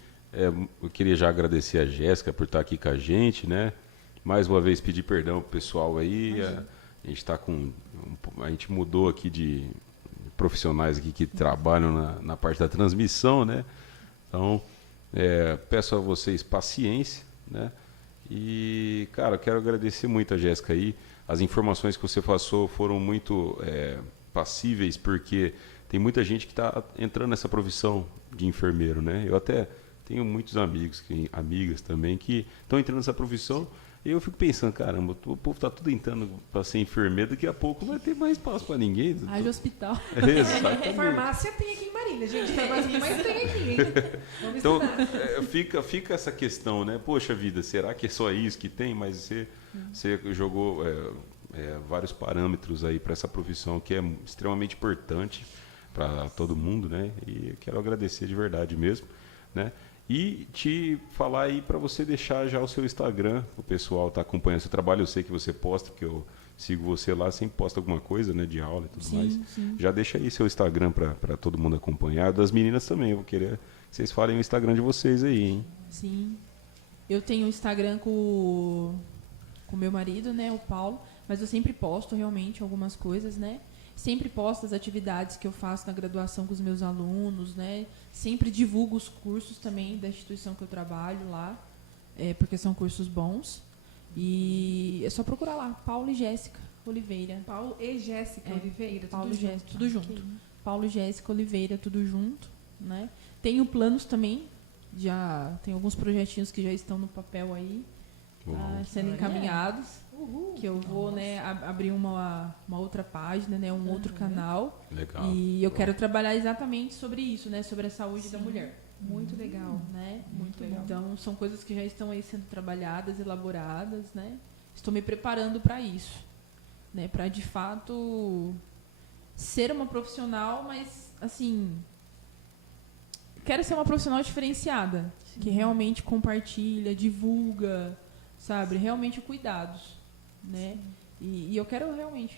eu queria já agradecer a Jéssica por estar aqui com a gente, né? Mais uma vez pedir perdão pro pessoal aí. A gente está a gente mudou aqui de profissionais aqui que trabalham na parte da transmissão, né? Então peço a vocês paciência, né? E cara, eu quero agradecer muito a Jéssica aí. As informações que você passou foram muito passíveis, porque tem muita gente que está entrando nessa profissão de enfermeiro, né? Eu até tenho muitos amigos, amigas também, que estão entrando nessa profissão E eu fico pensando, caramba, o povo tá tudo entrando para ser enfermeiro, daqui a pouco não vai ter mais espaço para ninguém. Haja hospital. Exatamente. Farmácia tem aqui em Marília, gente. Farmácia mais tem aqui, hein? Vamos Então, estudar. fica essa questão, né? Poxa vida, será que é só isso que tem? Mas você jogou vários parâmetros aí para essa profissão que é extremamente importante para todo mundo, né? E eu quero agradecer de verdade mesmo, né? E te falar aí para você deixar já o seu Instagram, o pessoal tá acompanhando seu trabalho, eu sei que você posta, porque eu sigo você lá, sempre posta alguma coisa, né, de aula e tudo mais. Sim. Já deixa aí seu Instagram para todo mundo acompanhar, das meninas também, eu vou querer que vocês falem o Instagram de vocês aí, hein? Sim. Eu tenho o Instagram com o meu marido, né, o Paulo, mas eu sempre posto realmente algumas coisas, né? Sempre posto as atividades que eu faço na graduação com os meus alunos, né? Sempre divulgo os cursos também da instituição que eu trabalho lá, porque são cursos bons. E é só procurar lá, Paulo e Jéssica Oliveira. Paulo e Jéssica Oliveira. Paulo e Jéssica, tudo junto. Ok. Paulo e Jéssica Oliveira, tudo junto, né? Tenho planos também, já tem alguns projetinhos que já estão no papel aí, sendo encaminhados. Uhul. Que eu vou, né, abrir uma outra página, né, um outro canal. Legal. E eu quero trabalhar exatamente sobre isso, né, sobre a saúde da mulher. Muito legal. Né? Muito legal. Então, são coisas que já estão aí sendo trabalhadas, elaboradas, né? Estou me preparando para isso, né, para de fato ser uma profissional, mas assim, quero ser uma profissional diferenciada, que realmente compartilha, divulga, sabe, realmente cuidados, né? E eu quero realmente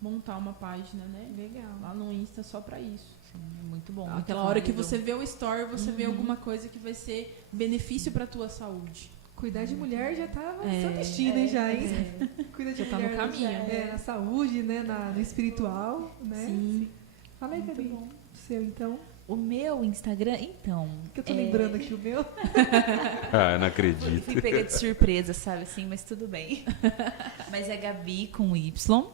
montar uma página, né? Legal. Lá no Insta só para isso. Muito bom. Aquela hora que você vê o story, você vê alguma coisa que vai ser benefício para tua saúde. Cuidar de mulher já tá seu destino, hein, já, hein? Cuida de Já tá no mulher caminho. na saúde, né? No espiritual, né? Sim. Fala aí, Gabi. O seu, então. O meu Instagram, então. Que eu tô lembrando aqui o meu. Ah, não acredito. Fui pega de surpresa, sabe assim, mas tudo bem. Mas é Gabi com Y.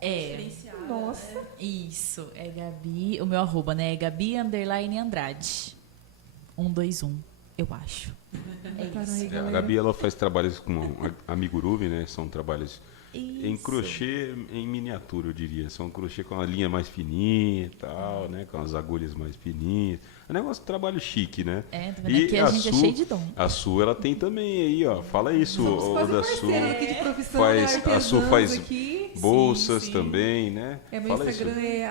Diferenciada. Nossa. Isso, é Gabi. O meu arroba, né? É Gabi_Andrade. 121, eu acho. Tá É aí, isso. A galera. Gabi, ela faz trabalhos com a Amigurumi, né? São trabalhos em Isso. crochê, em miniatura, eu diria. São crochê com a linha mais fininha e tal, né? Com as agulhas mais fininhas. É um negócio de trabalho chique, né? É, tá vendo? Aqui a gente é cheio de dom. A sua, ela tem também aí, ó. Fala isso, Somos o quase da parceiros sua. aqui de profissão, Faz- né? a sua Artesãos faz aqui. Bolsas sim. também, né? Meu Fala Instagram é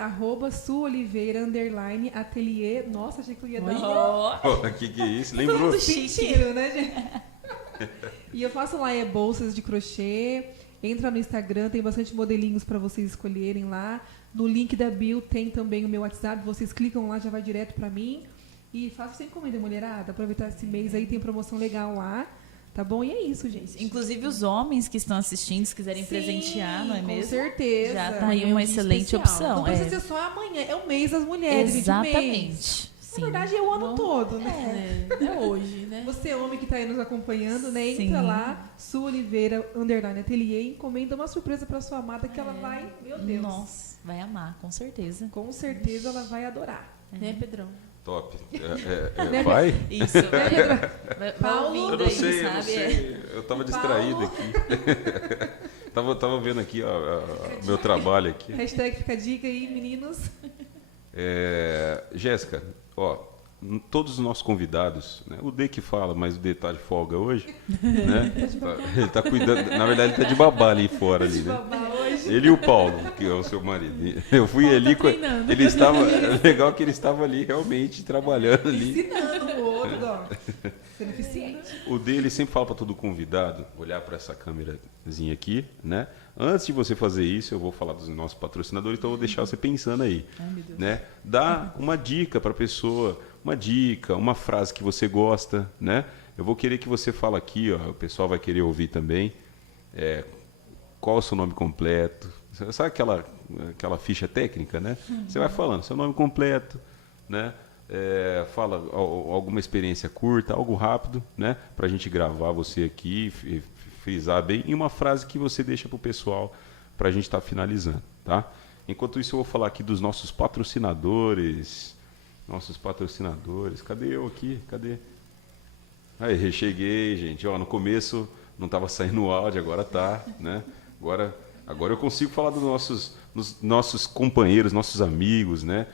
@suoliveira_ateliê. Nossa, achei que eu ia dar Ó, O que é isso? Lembrou? sentido, né, gente? E eu faço lá bolsas de crochê. Entra no Instagram, tem bastante modelinhos para vocês escolherem lá. No link da bio tem também o meu WhatsApp. Vocês clicam lá, já vai direto para mim. E faço sem encomenda, mulherada. Aproveitar esse mês aí, tem promoção legal lá. Tá bom? E é isso, gente. inclusive os homens que estão assistindo, se quiserem Sim, presentear, não é com mesmo? certeza. Já tá aí Amanhã é um uma dia excelente especial. Não opção. precisa ser só amanhã, é o mês das mulheres, gente, o mês. Exatamente. Sim. Na verdade, é o ano todo, né? É hoje, né? Você, homem que tá aí nos acompanhando, né? Entra Sim. lá, Suoliveira_ateliê, encomenda uma surpresa pra sua amada que ela vai, meu Deus. Nossa, vai amar, com certeza. Com certeza ela vai adorar. Né, Pedrão? Top. Né, Vai? Isso. Vai Paulo, ouvindo Eu não aí, sei, eu não sabe? sei. Eu tava distraído aqui. tava vendo aqui meu trabalho aqui. Hashtag fica a dica aí, meninos. Jéssica, ó, todos os nossos convidados, né, o D que fala, mas o D tá de folga hoje, né? Ele tá cuidando, na verdade ele tá de babá ali fora ali, né? Babá hoje. Ele e o Paulo, que é o seu marido. Eu fui ali, treinando. ele estava, legal que ele estava ali realmente trabalhando ali. Ensinando o outro, ó. Sendo eficiente. O dele sempre fala para todo convidado olhar para essa câmerazinha aqui, né? Antes de você fazer isso, eu vou falar dos nossos patrocinadores, então eu vou deixar você pensando aí, né? Dá uma dica para a pessoa, uma dica, uma frase que você gosta, né? Eu vou querer que você fale aqui, ó, o pessoal vai querer ouvir também. Qual o seu nome completo? Sabe aquela ficha técnica, né? Você vai falando seu nome completo, né? Fala alguma experiência curta, algo rápido, né? Para a gente gravar você aqui, frisar bem, e uma frase que você deixa para o pessoal para a gente estar finalizando, tá? Enquanto isso eu vou falar aqui dos nossos patrocinadores. Cadê eu aqui? Cadê? Aí, cheguei, gente. Ó, no começo não estava saindo o áudio, agora tá, né? Agora eu consigo falar dos nossos companheiros, nossos amigos, né?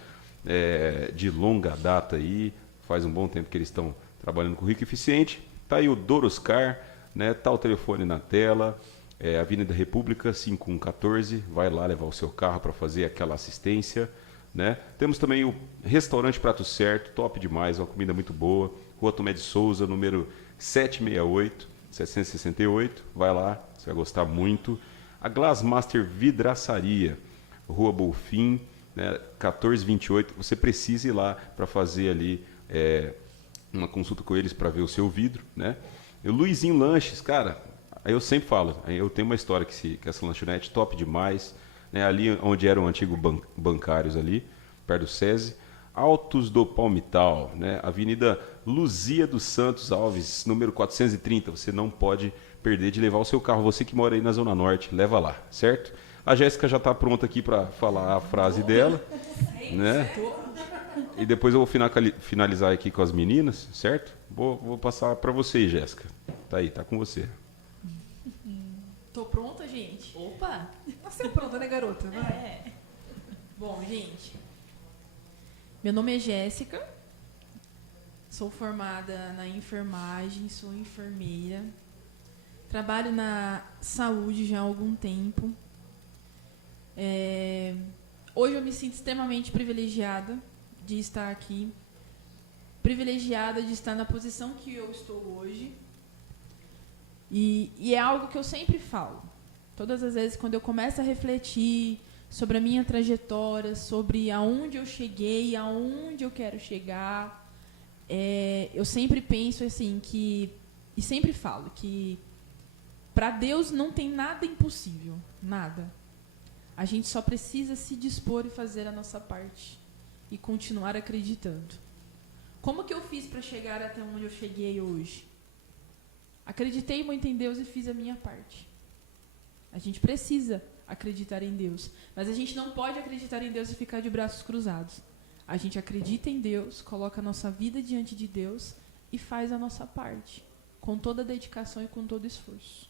De longa data aí. Faz um bom tempo que eles estão trabalhando com o Rico Eficiente. Tá aí o Doroscar, né? Tá o telefone na tela. Avenida República 5114. Vai lá levar o seu carro para fazer aquela assistência, né? Temos também o Restaurante Prato Certo, top demais, uma comida muito boa. Rua Tomé de Souza, número 768. Vai lá, você vai gostar muito. A Glassmaster Vidraçaria, Rua Bolfim, né, 1428. Você precisa ir lá para fazer ali uma consulta com eles para ver o seu vidro, né? E o Luizinho Lanches, cara, eu sempre falo, eu tenho uma história que essa lanchonete top demais, né? Ali onde eram antigos bancários ali, perto do SESI. Altos do Palmital, né? Avenida Luzia dos Santos Alves, número 430. Você não pode perder de levar o seu carro. Você que mora aí na Zona Norte, leva lá, certo? A Jéssica já está pronta aqui para falar a frase dela, né? E depois eu vou finalizar aqui com as meninas, certo? Vou passar para você, Jéssica. Tá aí, tá com você. Tô pronta, gente? Opa! Nasceu pronta, né, garota? Vai. Bom, gente, meu nome é Jéssica, sou formada na enfermagem, sou enfermeira, trabalho na saúde já há algum tempo. Hoje eu me sinto extremamente privilegiada de estar aqui, privilegiada de estar na posição que eu estou hoje. E é algo que eu sempre falo. Todas as vezes quando eu começo a refletir sobre a minha trajetória, sobre aonde eu cheguei, aonde eu quero chegar, eu sempre penso assim e sempre falo que para Deus não tem nada impossível, nada. A gente só precisa se dispor e fazer a nossa parte e continuar acreditando. Como que eu fiz para chegar até onde eu cheguei hoje? Acreditei muito em Deus e fiz a minha parte. A gente precisa acreditar em Deus, mas a gente não pode acreditar em Deus e ficar de braços cruzados. A gente acredita em Deus, coloca a nossa vida diante de Deus e faz a nossa parte, com toda a dedicação e com todo o esforço.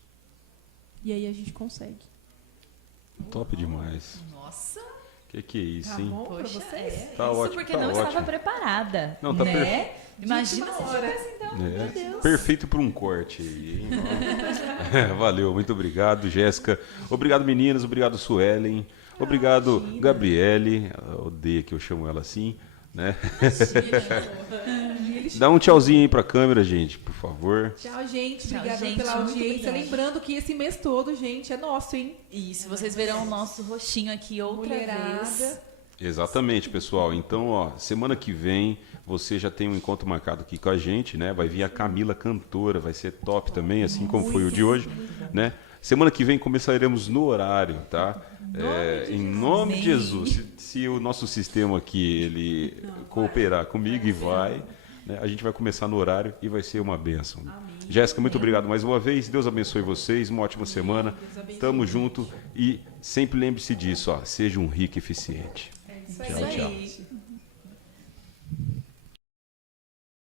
E aí a gente consegue. Top demais. Nossa! Que é isso, Tá hein? bom pra Poxa, vocês? Tá isso ótimo, porque tá não estava ótimo. preparada. Não, tá né? Imagina De se última hora. tivesse, então, meu Deus. Perfeito para um corte aí, hein? Valeu, muito obrigado, Jéssica. Obrigado, meninas. Obrigado, Suelen. Obrigado, imagina. Gabriele. Eu odeio que eu chamo ela assim, né? Dá um tchauzinho aí pra câmera, gente, por favor. Tchau, gente. Tchau, Obrigada gente, pela muito audiência. obrigada. Lembrando que esse mês todo, gente, é nosso, hein? Isso, vocês verão o nosso rostinho aqui outra Mulherada. vez. Exatamente, pessoal. Então, ó, semana que vem você já tem um encontro marcado aqui com a gente, né? Vai vir a Camila cantora, vai ser top também, assim como foi o de hoje, né? Semana que vem começaremos no horário, tá? Em nome de Jesus. Se o nosso sistema aqui ele cooperar comigo e vai, né? A gente vai começar no horário e vai ser uma bênção. Jéssica, muito obrigado mais uma vez. Deus abençoe vocês. Uma ótima semana. Tamo junto e sempre lembre-se disso, ó. Seja um rico eficiente. É isso aí. Tchau, tchau. aí.